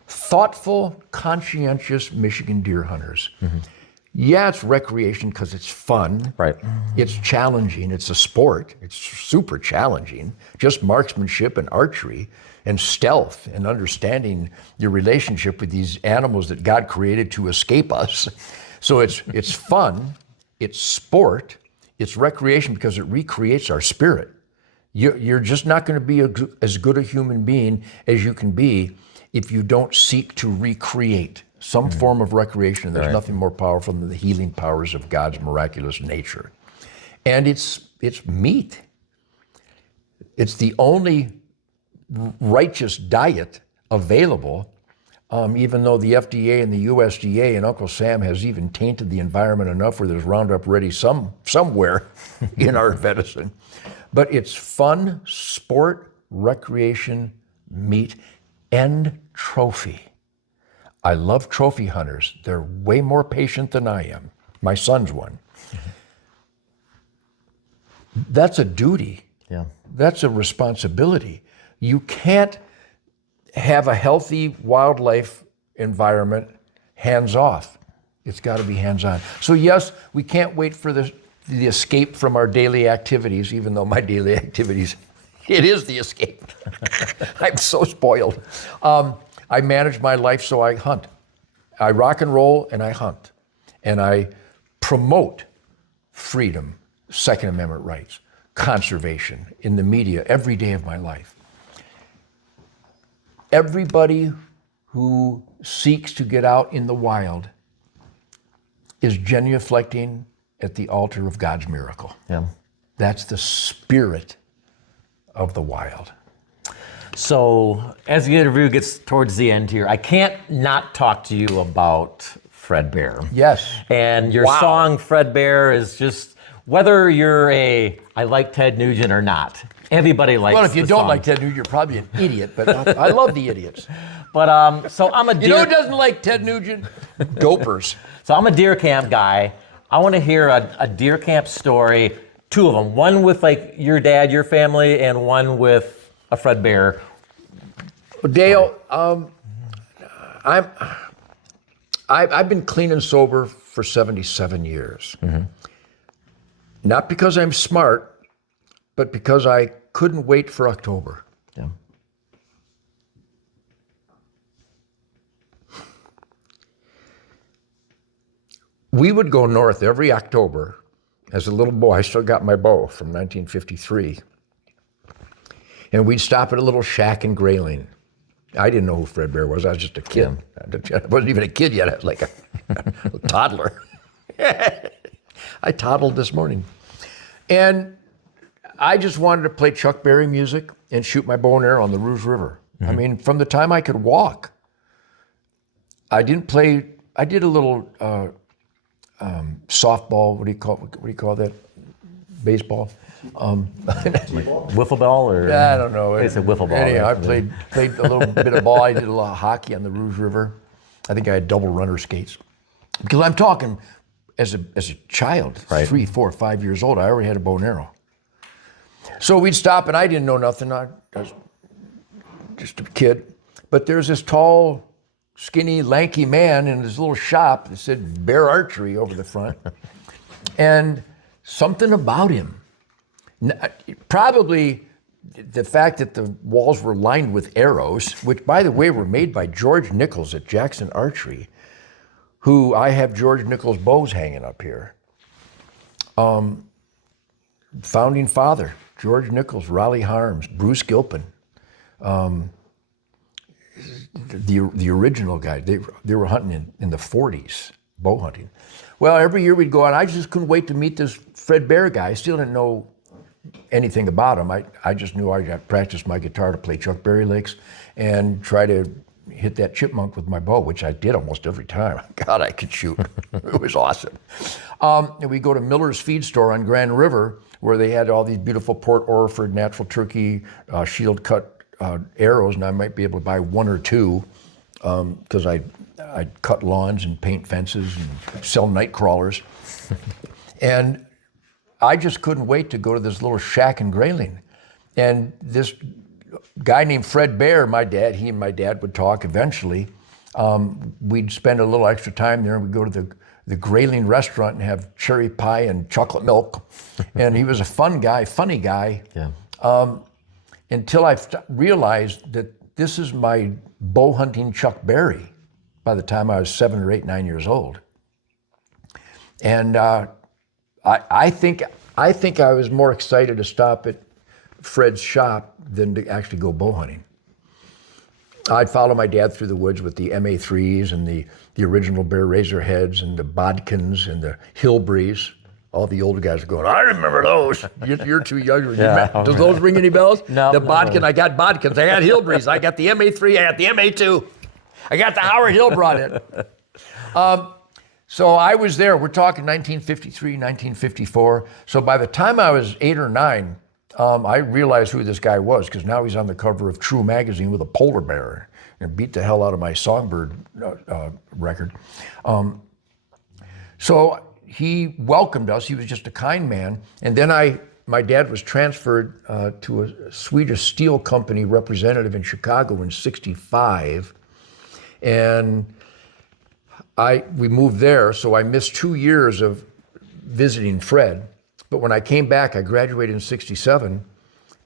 Thoughtful, conscientious Michigan deer hunters. Mm-hmm. Yeah, it's recreation because it's fun. Right. It's challenging. It's a sport. It's super challenging. Just marksmanship and archery and stealth and understanding your relationship with these animals that God created to escape us. So it's fun. It's sport. It's recreation because it recreates our spirit. You're just not going to be as good a human being as you can be if you don't seek to recreate some form of recreation. And there's nothing more powerful than the healing powers of God's miraculous nature. And it's meat. It's the only righteous diet available, even though the FDA and the USDA and Uncle Sam has even tainted the environment enough where there's Roundup Ready somewhere in our venison. But it's fun, sport, recreation, meat, and trophy. I love trophy hunters. They're way more patient than I am. My son's one. That's a duty. Yeah. That's a responsibility. You can't have a healthy wildlife environment hands off. It's got to be hands on. So yes, we can't wait for the escape from our daily activities, even though my daily activities, it is the escape. I'm so spoiled. I manage my life so I hunt. I rock and roll and I hunt. And I promote freedom, Second Amendment rights, conservation in the media every day of my life. Everybody who seeks to get out in the wild is genuflecting at the altar of God's miracle. Yeah. That's the spirit of the wild. So as the interview gets towards the end here, I can't not talk to you about Fred Bear. Yes. And your song, Fred Bear, is just, whether you're I like Ted Nugent or not, everybody likes Well, if you the don't song. like Ted Nugent, you're probably an idiot, but I love the idiots. But so I'm a deer. You know who doesn't like Ted Nugent? Dopers. So I'm a deer camp guy. I want to hear a deer camp story, two of them. One with like your dad, your family, and one with a Fred Bear. Dale, I've been clean and sober for 77 years. Mm-hmm. Not because I'm smart, but because I couldn't wait for October. Yeah. We would go north every October. As a little boy, I still got my bow from 1953. And we'd stop at a little shack in Grayling. I didn't know who Fred Bear was. I was just a kid. I wasn't even a kid yet. I was like a toddler. I toddled this morning. And I just wanted to play Chuck Berry music and shoot my bow and arrow on the Rouge River. Mm-hmm. I mean, from the time I could walk. I did a little softball. What do you call that? Baseball. Wiffle ball or? I don't know. It's a wiffle ball. Anyhow, right? I played a little bit of ball. I did a lot of hockey on the Rouge River. I think I had double runner skates. Because I'm talking as a child, right. 3, 4, 5 years old, I already had a bow and arrow. So we'd stop and I didn't know nothing. I was just a kid. But there's this tall, skinny, lanky man in his little shop that said Bear Archery over the front. And something about him, probably the fact that the walls were lined with arrows, which, by the way, were made by George Nichols at Jackson Archery, who I have George Nichols bows hanging up here. Founding father, George Nichols, Raleigh Harms, Bruce Gilpin, the original guy. They were hunting in the 40s, bow hunting. Well, every year we'd go out. I just couldn't wait to meet this Fred Bear guy. I still didn't know anything about him. I just knew I got practiced my guitar to play Chuck Berry licks and try to hit that chipmunk with my bow, which I did almost every time. God, I could shoot. It was awesome. And we go to Miller's Feed Store on Grand River, where they had all these beautiful Port Orford natural turkey shield cut arrows, and I might be able to buy one or two because I'd cut lawns and paint fences and sell night crawlers. And I just couldn't wait to go to this little shack in Grayling. And this guy named Fred Bear, he and my dad would talk eventually. We'd spend a little extra time there, and we'd go to the Grayling restaurant and have cherry pie and chocolate milk. And he was a funny guy. Yeah. Until I realized that this is my bow hunting Chuck Berry by the time I was 7 or 8, 9 years old. And I think I was more excited to stop at Fred's shop than to actually go bow hunting. I'd follow my dad through the woods with the MA3s and the original Bear Razorheads and the Bodkins and the Hillbreeze. All the older guys are going, I remember those. You're too young. Yeah. Does those ring any bells? No. The Bodkin, I got Bodkins. I got Hillbreeze. I got the MA3. I got the MA2. I got the Howard Hill brought in. So I was there. We're talking 1953, 1954. So by the time I was 8 or 9, I realized who this guy was, because now he's on the cover of True magazine with a polar bear and beat the hell out of my Songbird record. So he welcomed us. He was just a kind man. And then my dad was transferred to a Swedish steel company representative in Chicago in '65. And we moved there, so I missed 2 years of visiting Fred. But when I came back, I graduated in '67,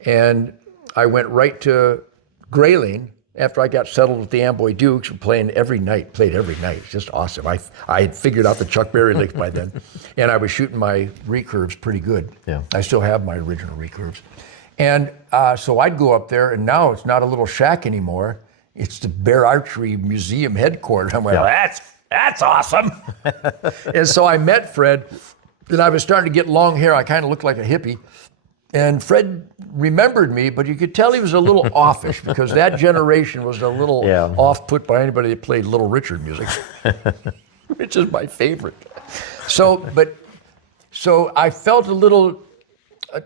and I went right to Grayling after I got settled with the Amboy Dukes. We're played every night. It's just awesome. I had figured out the Chuck Berry licks by then, and I was shooting my recurves pretty good. Yeah. I still have my original recurves. And so I'd go up there, and now it's not a little shack anymore. It's the Bear Archery Museum headquarters. I'm like, that's awesome. And so I met Fred, and I was starting to get long hair. I kind of looked like a hippie. And Fred remembered me, but you could tell he was a little offish, because that generation was a little off-put by anybody that played Little Richard music, which is my favorite. So I felt a little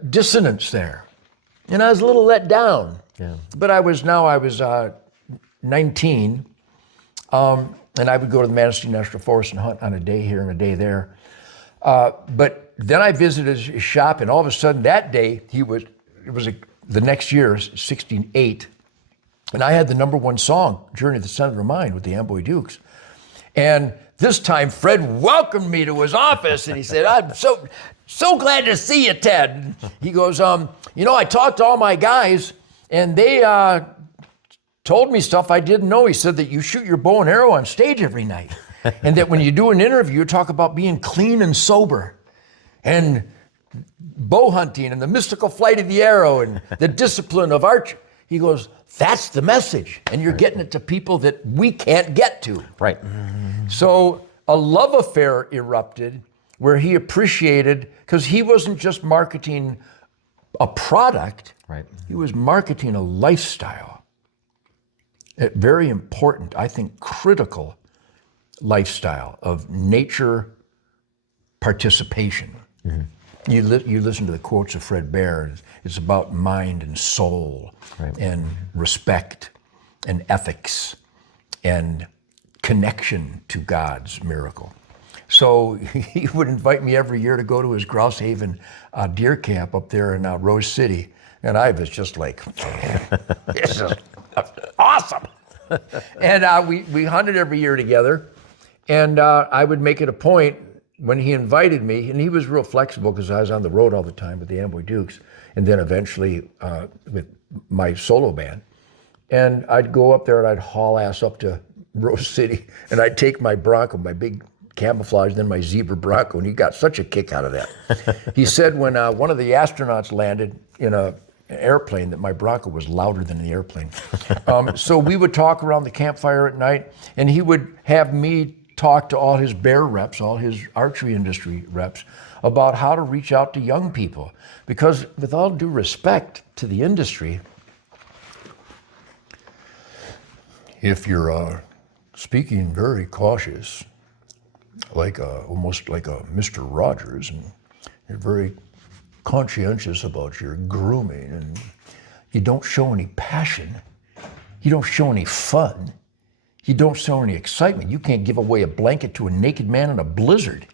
dissonance there, and I was a little let down. Yeah. But I was 19, and I would go to the Manistee National Forest and hunt on a day here and a day there. But then I visited his shop, and all of a sudden that day, the next year, '68, and I had the #1 song, Journey to the Center of Mind, with the Amboy Dukes. And this time Fred welcomed me to his office, and he said, I'm so glad to see you, Ted. He goes, I talked to all my guys, and they told me stuff I didn't know. He said that you shoot your bow and arrow on stage every night, and that when you do an interview, you talk about being clean and sober, and bow hunting, and the mystical flight of the arrow, and the discipline of archery. He goes, that's the message, and you're getting it to people that we can't get to. Right. So a love affair erupted, where he appreciated, because he wasn't just marketing a product, right? He was marketing a lifestyle. A very important, I think, critical lifestyle of nature participation. Mm-hmm. You listen to the quotes of Fred Bear. It's about mind and soul, right, and respect and ethics and connection to God's miracle. So he would invite me every year to go to his Grouse Haven deer camp up there in Rose City. And I was just like, this is awesome. And we hunted every year together. And I would make it a point when he invited me, and he was real flexible because I was on the road all the time with the Amboy Dukes, and then eventually with my solo band. And I'd go up there and I'd haul ass up to Rose City, and I'd take my Bronco, my big camouflage, then my zebra Bronco, and he got such a kick out of that. He said when one of the astronauts landed in an airplane that my Bronco was louder than the airplane. So we would talk around the campfire at night, and he would have me talk to all his bear reps, all his archery industry reps, about how to reach out to young people. Because with all due respect to the industry, if you're speaking very cautious, like almost like a Mr. Rogers, and you're very conscientious about your grooming, and you don't show any passion, you don't show any fun, you don't show any excitement, you can't give away a blanket to a naked man in a blizzard.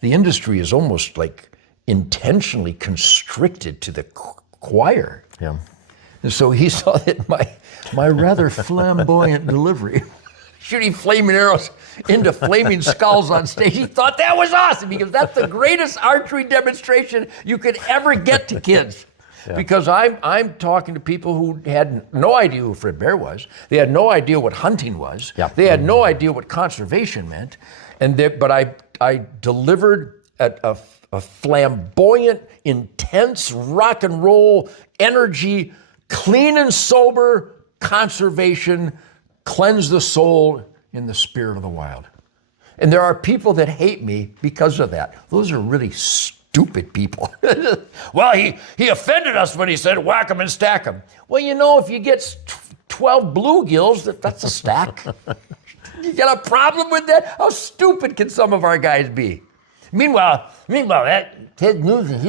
The industry is almost like intentionally constricted to the choir. Yeah. And so he saw that my rather flamboyant delivery, shooting flaming arrows into flaming skulls on stage, he thought that was awesome because that's the greatest archery demonstration you could ever get to kids. Yeah. Because I'm talking to people who had no idea who Fred Bear was. They had no idea what hunting was. Yeah. They had no idea what conservation meant. But I delivered a flamboyant, intense rock and roll energy, clean and sober conservation, cleanse the soul in the spirit of the wild. And there are people that hate me because of that. Those are really stupid people. Well, he offended us when he said whack 'em and stack 'em. Well, you know, if you get 12 bluegills, that's a stack. You got a problem with that? How stupid can some of our guys be? Meanwhile, that Ted Nugent,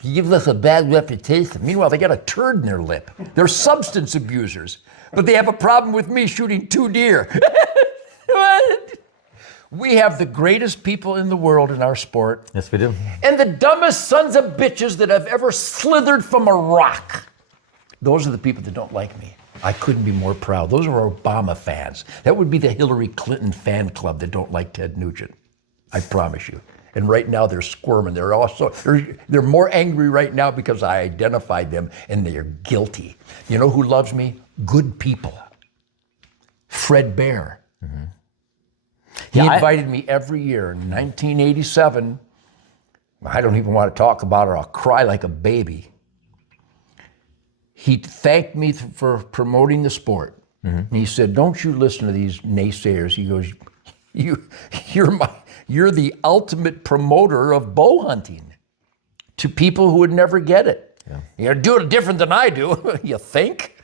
he gives us a bad reputation. Meanwhile, they got a turd in their lip. They're substance abusers, but they have a problem with me shooting 2 deer. We have the greatest people in the world in our sport. Yes, we do. And the dumbest sons of bitches that have ever slithered from a rock. Those are the people that don't like me. I couldn't be more proud. Those are Obama fans. That would be the Hillary Clinton fan club that don't like Ted Nugent. I promise you. And right now they're squirming. They're more angry right now because I identified them and they are guilty. You know who loves me? Good people. Fred Bear. Mm-hmm. He invited me every year. In 1987, I don't even want to talk about it. I'll cry like a baby. He thanked me for promoting the sport. Mm-hmm. And he said, don't you listen to these naysayers. He goes, you're the ultimate promoter of bow hunting to people who would never get it. Yeah. You're doing it different than I do, you think?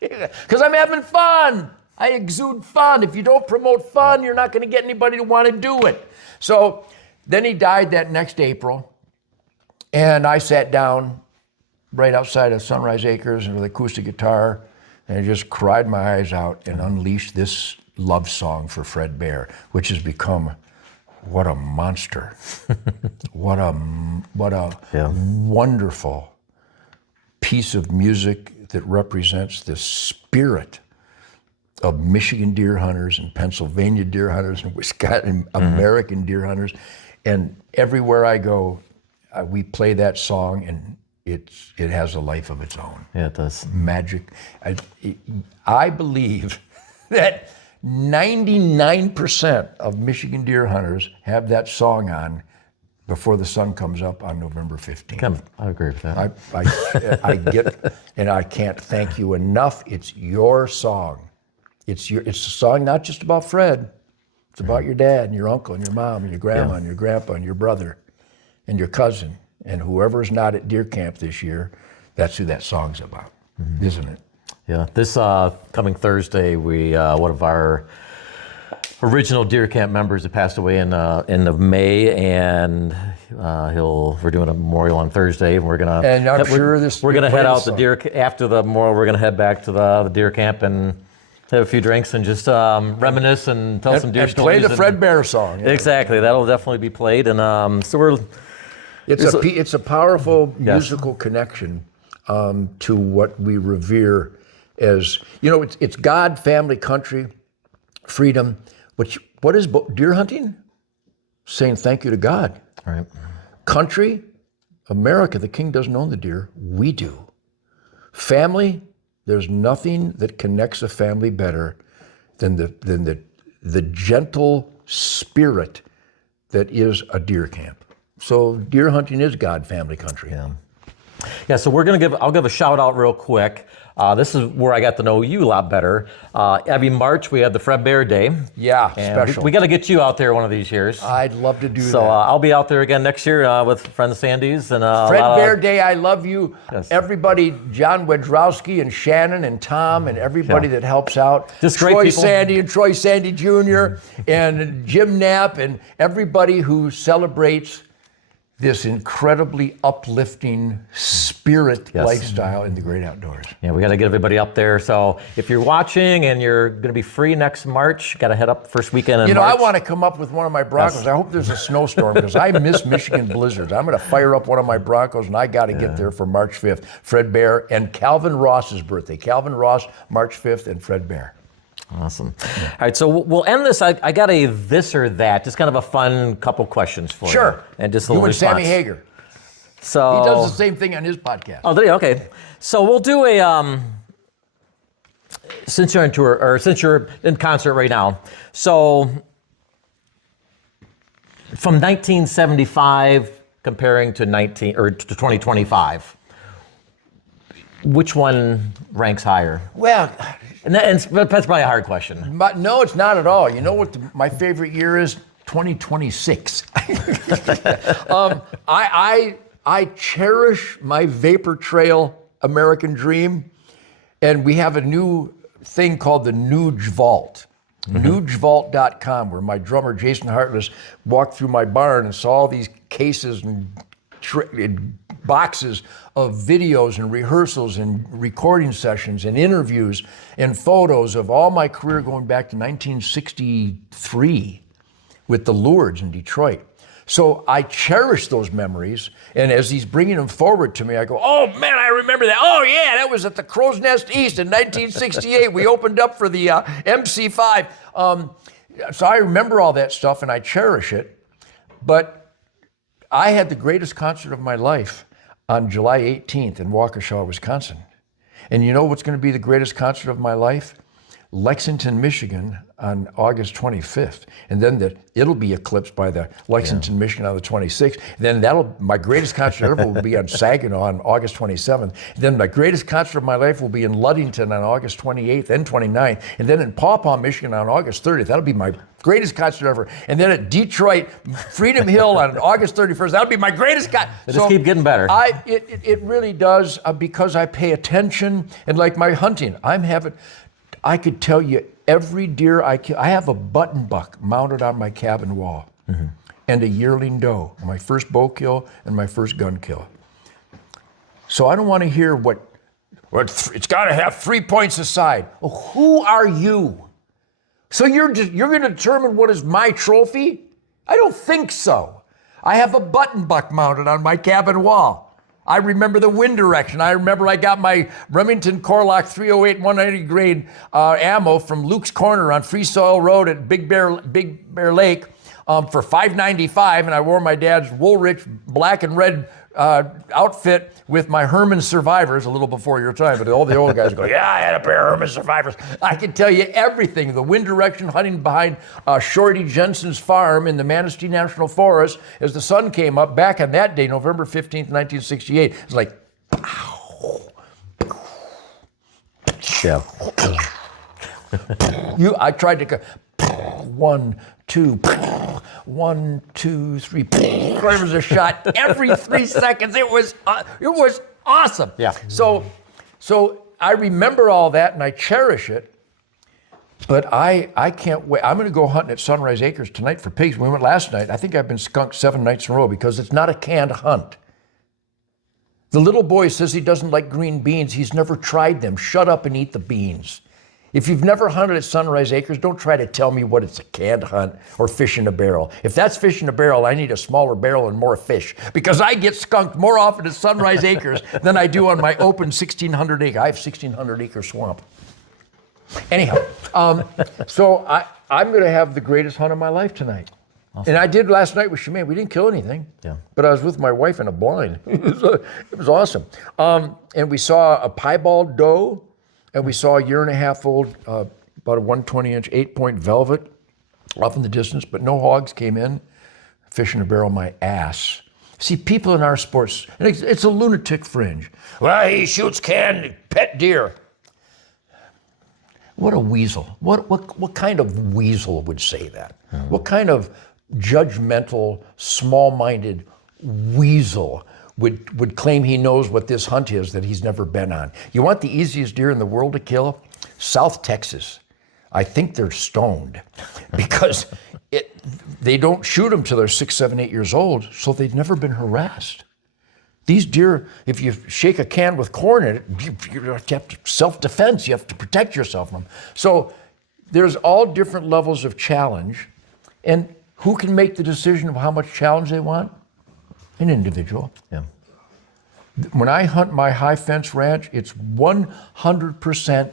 Because I'm having fun. I exude fun. If you don't promote fun, you're not going to get anybody to want to do it. So then he died that next April, and I sat down right outside of Sunrise Acres with an acoustic guitar, and I just cried my eyes out and unleashed this love song for Fred Bear, which has become what a monster. what a wonderful piece of music that represents the spirit of Michigan deer hunters and Pennsylvania deer hunters and Wisconsin American deer hunters. And everywhere I go, we play that song, and it has a life of its own. Yeah, it does. Magic. I believe that 99% of Michigan deer hunters have that song on before the sun comes up on November 15th. I agree with that. I get, and I can't thank you enough. It's your song. It's a song not just about Fred. It's about your dad and your uncle and your mom and your grandma and your grandpa and your brother and your cousin and whoever's not at deer camp this year. That's who that song's about, isn't it? Yeah. This coming Thursday, we one of our original deer camp members that passed away in of May, and we're doing a memorial on Thursday, and we're gonna. And I'm sure we're gonna head out the deer after the memorial. We're gonna head back to the deer camp and have a few drinks and just reminisce and tell some deer stories. Play the Fred Bear song. Yeah. Exactly, that'll definitely be played, and so we're. It's a powerful musical connection to what we revere as, it's God, family, country, freedom. What is deer hunting? saying thank you to God. Right. Country, America, the king doesn't own the deer. We do. Family, there's nothing that connects a family better than the gentle spirit that is a deer camp. So deer hunting is God family country. Yeah, so I'll give a shout out real quick. This is where I got to know you a lot better. Every March we have the Fred Bear Day. Yeah, and special. We got to get you out there one of these years. I'd love to do So that. I'll be out there again next year with friend Sandy's and Fred Bear Day, I love you. Yes. Everybody, John Wedrowski and Shannon and Tom and everybody that helps out. Just great Troy people. Sandy and Troy Sandy Jr. and Jim Knapp and everybody who celebrates this incredibly uplifting spirit lifestyle in the great outdoors. Yeah, we got to get everybody up there. So if you're watching and you're going to be free next March, got to head up first weekend in March. I want to come up with one of my Broncos. I hope there's a snowstorm because I miss Michigan blizzards. I'm going to fire up one of my Broncos and I got to get there for March 5th. Fred Bear and Calvin Ross's birthday. Calvin Ross, March 5th, and Fred Bear. Awesome. All right, so we'll end this. I got a this or that, just kind of a fun couple questions for you. Sure. And just a little response. Sammy Hager. So He does the same thing on his podcast. Oh, did he? Okay. So we'll do a since you're in tour or since you're in concert right now. So from 1975 comparing to 2025, which one ranks higher? Well, And that's probably a hard question. but no, it's not at all. You know what my favorite year is? 2026. I cherish my Vapor Trail American Dream, and we have a new thing called the Nuge Vault. NugeVault.com, where my drummer Jason Hartless walked through my barn and saw all these cases and boxes of videos and rehearsals and recording sessions and interviews and photos of all my career going back to 1963 with the Lourdes in Detroit. So I cherish those memories, and as he's bringing them forward to me, I go, oh man, I remember that. Oh yeah, that was at the Crow's Nest East in 1968. We opened up for the MC5. So I remember all that stuff and I cherish it, but I had the greatest concert of my life on July 18th in Waukesha, Wisconsin. And you know what's going to be the greatest concert of my life? Lexington, Michigan on August 25th. And then it'll be eclipsed by the Lexington, Michigan on the 26th. Then my greatest concert ever will be on Saginaw on August 27th. Then my greatest concert of my life will be in Ludington on August 28th and 29th. And then in Paw Paw, Michigan on August 30th. That'll be my greatest concert ever. And then at Detroit, Freedom Hill on August 31st. That'll be my greatest concert. Just keep getting better. It really does because I pay attention. And like my hunting, I could tell you every deer I kill. I have a button buck mounted on my cabin wall and a yearling doe, my first bow kill and my first gun kill. So I don't want to hear what it's got to have 3 points aside. Well, who are you? So you're going to determine what is my trophy? I don't think so. I have a button buck mounted on my cabin wall. I remember the wind direction. I remember I got my Remington Corlock 308 190 grade ammo from Luke's Corner on Free Soil Road at Big Bear Lake for $5.95, and I wore my dad's Woolrich black and red outfit with my Herman Survivors, a little before your time, but all the old guys go, yeah, I had a pair of Herman Survivors. I can tell you everything. The wind direction, hunting behind Shorty Jensen's farm in the Manistee National Forest as the sun came up back on that day, November 15th, 1968. It's like, pow. Yeah. I tried to go, 1, 2, 1, 2, 3. There was a shot every 3 seconds. It was awesome. Yeah. So I remember all that and I cherish it. But I can't wait. I'm going to go hunting at Sunrise Acres tonight for pigs. We went last night. I think I've been skunked 7 nights in a row because it's not a canned hunt. The little boy says he doesn't like green beans. He's never tried them. Shut up and eat the beans. If you've never hunted at Sunrise Acres, don't try to tell me what it's a canned hunt or fish in a barrel. If that's fish in a barrel, I need a smaller barrel and more fish because I get skunked more often at Sunrise Acres than I do on my open 1,600 acre. I have 1,600 acre swamp. Anyhow, so I'm going to have the greatest hunt of my life tonight. And I did last night with Shemaine. We didn't kill anything. Yeah. But I was with my wife in a blind. It was awesome. And we saw a piebald doe, and we saw a 1.5-year-old, about a 120-inch 8-point velvet off in the distance, but no hogs came in. Fish in a barrel, my ass. See, people in our sports, and it's a lunatic fringe. Well, he shoots canned pet deer. What a weasel. What kind of weasel would say that? What kind of judgmental, small-minded weasel would claim he knows what this hunt is that he's never been on? You want the easiest deer in the world to kill? South Texas. I think they're stoned because they don't shoot them till they're 6, 7, 8 years old, so they've never been harassed. These deer, if you shake a can with corn in it, you have to self-defense. You have to protect yourself from them. So there's all different levels of challenge. And who can make the decision of how much challenge they want? An individual. Yeah. When I hunt my high fence ranch, it's 100%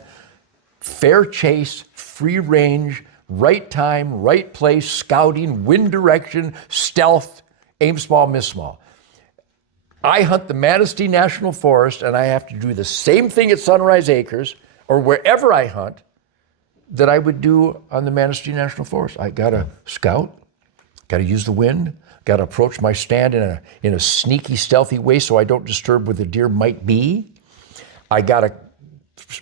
fair chase, free range, right time, right place, scouting, wind direction, stealth, aim small, miss small. I hunt the Manistee National Forest, and I have to do the same thing at Sunrise Acres or wherever I hunt that I would do on the Manistee National Forest. I gotta scout, gotta use the wind, gotta approach my stand in a sneaky, stealthy way so I don't disturb where the deer might be. I gotta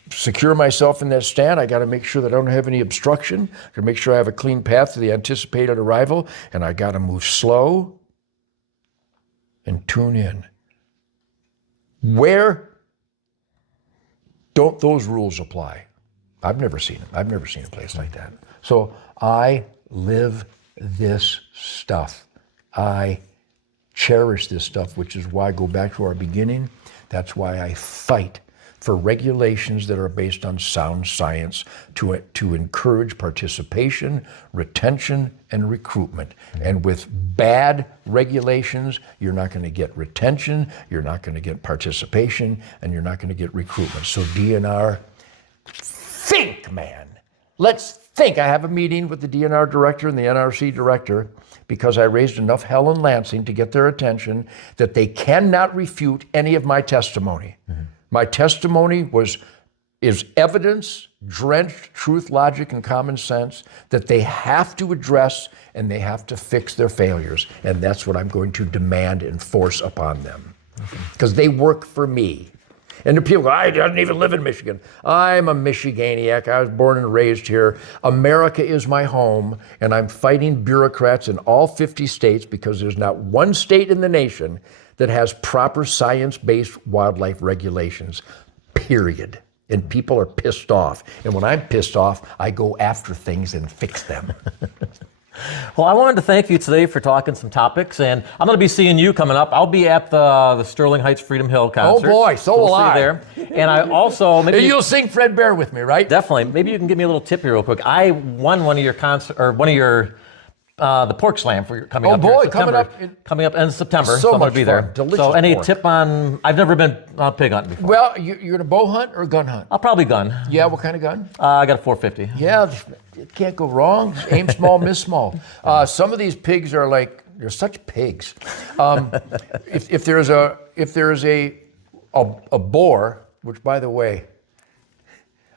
secure myself in that stand. I gotta make sure that I don't have any obstruction. I gotta make sure I have a clean path to the anticipated arrival, and I gotta move slow and tune in. Where don't those rules apply? I've never seen them. I've never seen a place like that. So I live this stuff. I cherish this stuff, which is why I go back to our beginning. That's why I fight for regulations that are based on sound science to encourage participation, retention, and recruitment. And with bad regulations, you're not going to get retention, you're not going to get participation, and you're not going to get recruitment. So DNR, think, man. Let's think. I have a meeting with the DNR director and the NRC director because I raised enough hell in Lansing to get their attention that they cannot refute any of my testimony. Mm-hmm. My testimony is evidence, drenched truth, logic, and common sense that they have to address and they have to fix their failures. And that's what I'm going to demand and force upon them. Because they work for me. And the people go, I don't even live in Michigan. I'm a Michiganiac. I was born and raised here. America is my home, and I'm fighting bureaucrats in all 50 states because there's not one state in the nation that has proper science-based wildlife regulations, period. And people are pissed off. And when I'm pissed off, I go after things and fix them. Well, I wanted to thank you today for talking some topics, and I'm going to be seeing you coming up. I'll be at the Sterling Heights Freedom Hill concert. Oh boy, so will I. There. And I also maybe you'll sing Fred Bear with me, right? Definitely. Maybe you can give me a little tip here real quick. I won one of your the pork slam for coming up. Oh boy, here in September. coming up in September. So I'm much gonna be there. fun. Delicious so any pork. tip on? I've never been pig hunting before. Well, you're gonna bow hunt or gun hunt? I'll probably gun. Yeah, what kind of gun? I got a 450. Yeah, it can't go wrong. Just aim small, miss small. Some of these pigs are like, they're such pigs. If there's a boar, which by the way,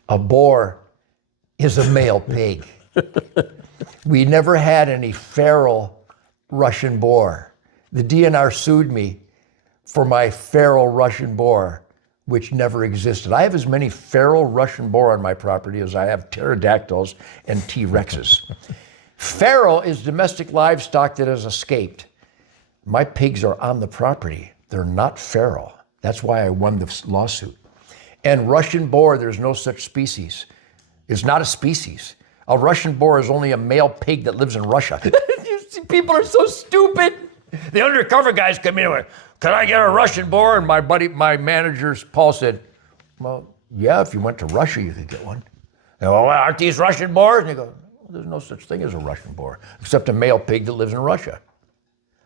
a boar is a male pig. We never had any feral Russian boar. The DNR sued me for my feral Russian boar, which never existed. I have as many feral Russian boar on my property as I have pterodactyls and T-Rexes. Feral is domestic livestock that has escaped. My pigs are on the property. They're not feral. That's why I won the lawsuit. And Russian boar, there's no such species. It's not a species. A Russian boar is only a male pig that lives in Russia. You see, people are so stupid. The undercover guys come in and went, can I get a Russian boar? And my manager, Paul, said, well, yeah, if you went to Russia, you could get one. And, well, aren't these Russian boars? And they go, well, there's no such thing as a Russian boar, except a male pig that lives in Russia.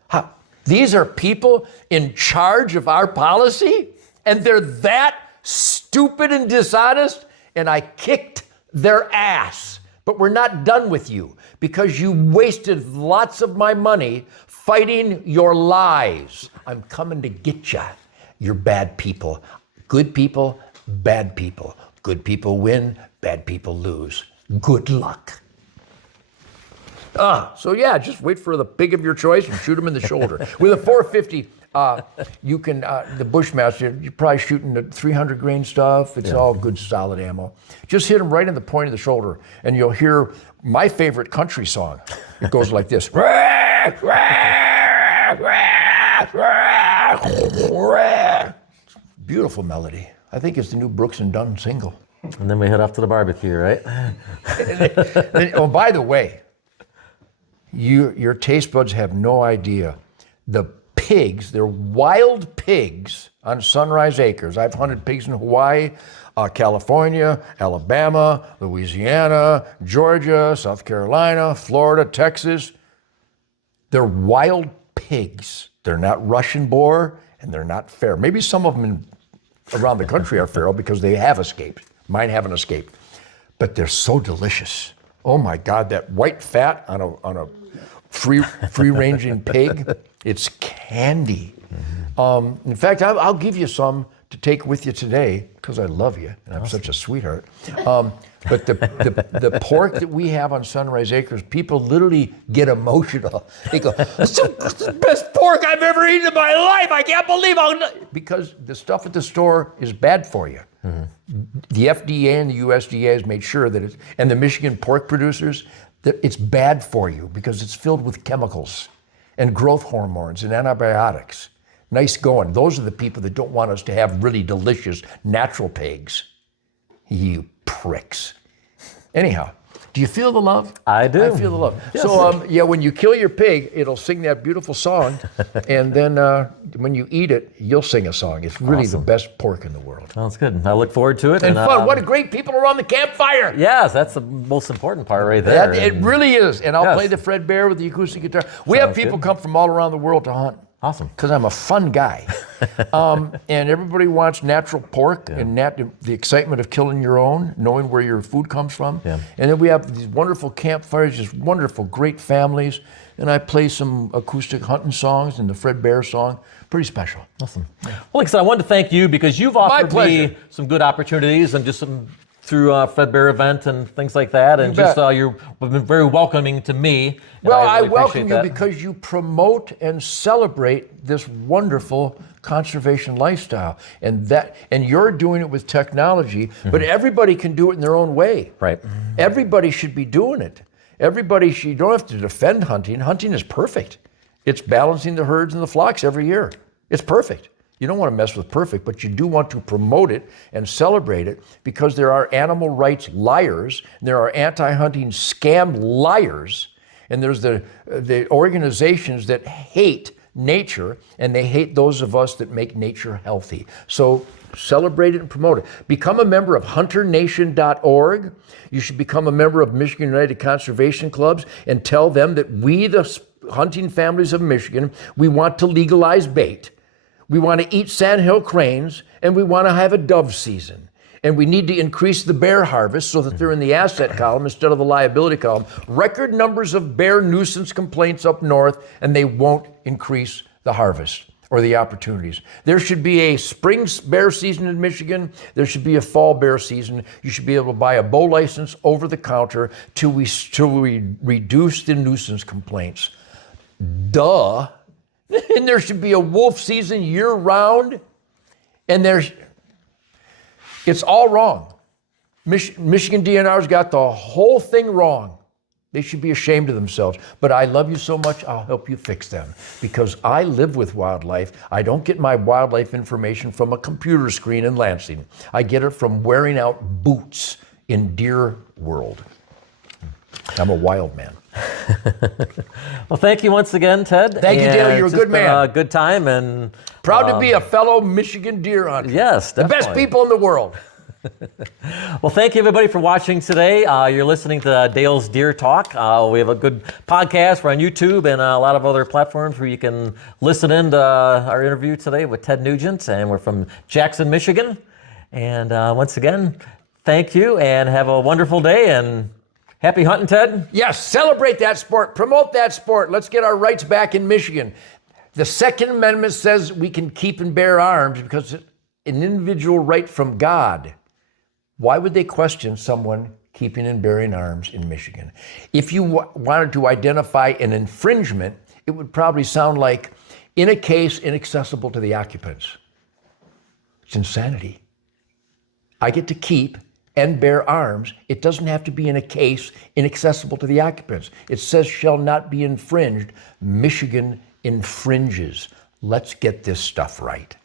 How? These are people in charge of our policy, and they're that stupid and dishonest, and I kicked their ass But we're not done with you because you wasted lots of my money fighting your lies. I'm coming to get you. You're bad people. Good people, bad people. Good people win, bad people lose. Good luck. So yeah, just wait for the pig of your choice and shoot him in the shoulder. With a 450, you can, the Bushmaster, you're probably shooting the 300 grain stuff. It's all good, solid ammo. Just hit him right in the point of the shoulder, and you'll hear my favorite country song. It goes like this. Beautiful melody. I think it's the new Brooks and Dunn single. And then we head off to the barbecue, right? Oh, by the way, your taste buds have no idea. The pigs, they're wild pigs on Sunrise Acres. I've hunted pigs in Hawaii, California, Alabama, Louisiana, Georgia, South Carolina, Florida, Texas. They're wild pigs. They're not Russian boar, and they're not feral. Maybe some of them around the country are feral because they have escaped. Mine haven't escaped. But they're so delicious. Oh my God, that white fat on a free-ranging pig, it's candy. In fact, I'll give you some to take with you today because I love you and I'm such a sweetheart. But the pork that we have on Sunrise Acres, people literally get emotional. They go, "This is the best pork I've ever eaten in my life. I can't believe how..." Because the stuff at the store is bad for you. The FDA and the USDA has made sure that it's, and the Michigan pork producers, that it's bad for you because it's filled with chemicals and growth hormones and antibiotics. Nice going. Those are the people that don't want us to have really delicious natural pigs. You pricks. Anyhow, do you feel the love? I do. I feel the love. Yes. So yeah, when you kill your pig, it'll sing that beautiful song, and then when you eat it, you'll sing a song. It's really the best pork in the world. Sounds good. I look forward to it. And fun. What a great people around the campfire. Yes, that's the most important part right there. It really is. And I'll play the Fred Bear with the acoustic guitar. We have people come from all around the world to hunt. Awesome. Because I'm a fun guy. And everybody wants natural pork and the excitement of killing your own, knowing where your food comes from. Yeah. And then we have these wonderful campfires, just wonderful, great families. And I play some acoustic hunting songs and the Fred Bear song. Pretty special. Awesome. Well, like I said, I wanted to thank you because you've offered me some good opportunities and just some through Fred Bear event and things like that, and just you've been very welcoming to me. Well, I welcome you because you promote and celebrate this wonderful conservation lifestyle, and you're doing it with technology. But everybody can do it in their own way. Right. Everybody should be doing it. You don't have to defend hunting. Hunting is perfect. It's balancing the herds and the flocks every year. It's perfect. You don't want to mess with perfect, but you do want to promote it and celebrate it because there are animal rights liars, and there are anti-hunting scam liars, and there's the organizations that hate nature, and they hate those of us that make nature healthy. So celebrate it and promote it. Become a member of hunternation.org. You should become a member of Michigan United Conservation Clubs and tell them that we, the hunting families of Michigan, we want to legalize bait. We want to eat sandhill cranes, and we want to have a dove season. And we need to increase the bear harvest so that they're in the asset column instead of the liability column. Record numbers of bear nuisance complaints up north, and they won't increase the harvest or the opportunities. There should be a spring bear season in Michigan. There should be a fall bear season. You should be able to buy a bow license over the counter till we reduce the nuisance complaints. Duh. And there should be a wolf season year round. And it's all wrong. Michigan DNR's got the whole thing wrong. They should be ashamed of themselves. But I love you so much, I'll help you fix them. Because I live with wildlife. I don't get my wildlife information from a computer screen in Lansing. I get it from wearing out boots in deer world. I'm a wild man. Well, thank you once again, Ted. Thank you, Dale. You're a good man. A good time and proud to be a fellow Michigan deer hunter. Yes, definitely. The best people in the world. Well, thank you everybody for watching today. You're listening to Dale's Deer Talk. We have a good podcast. We're on YouTube and a lot of other platforms where you can listen in to our interview today with Ted Nugent, and we're from Jackson, Michigan. And once again, thank you and have a wonderful day. And Happy hunting, Ted? Yes, celebrate that sport, promote that sport. Let's get our rights back in Michigan. The Second Amendment says we can keep and bear arms because it's an individual right from God. Why would they question someone keeping and bearing arms in Michigan? If you wanted to identify an infringement, it would probably sound like, in a case inaccessible to the occupants. It's insanity. I get to keep and bear arms. It doesn't have to be in a case inaccessible to the occupants. It says shall not be infringed. Michigan infringes. Let's get this stuff right.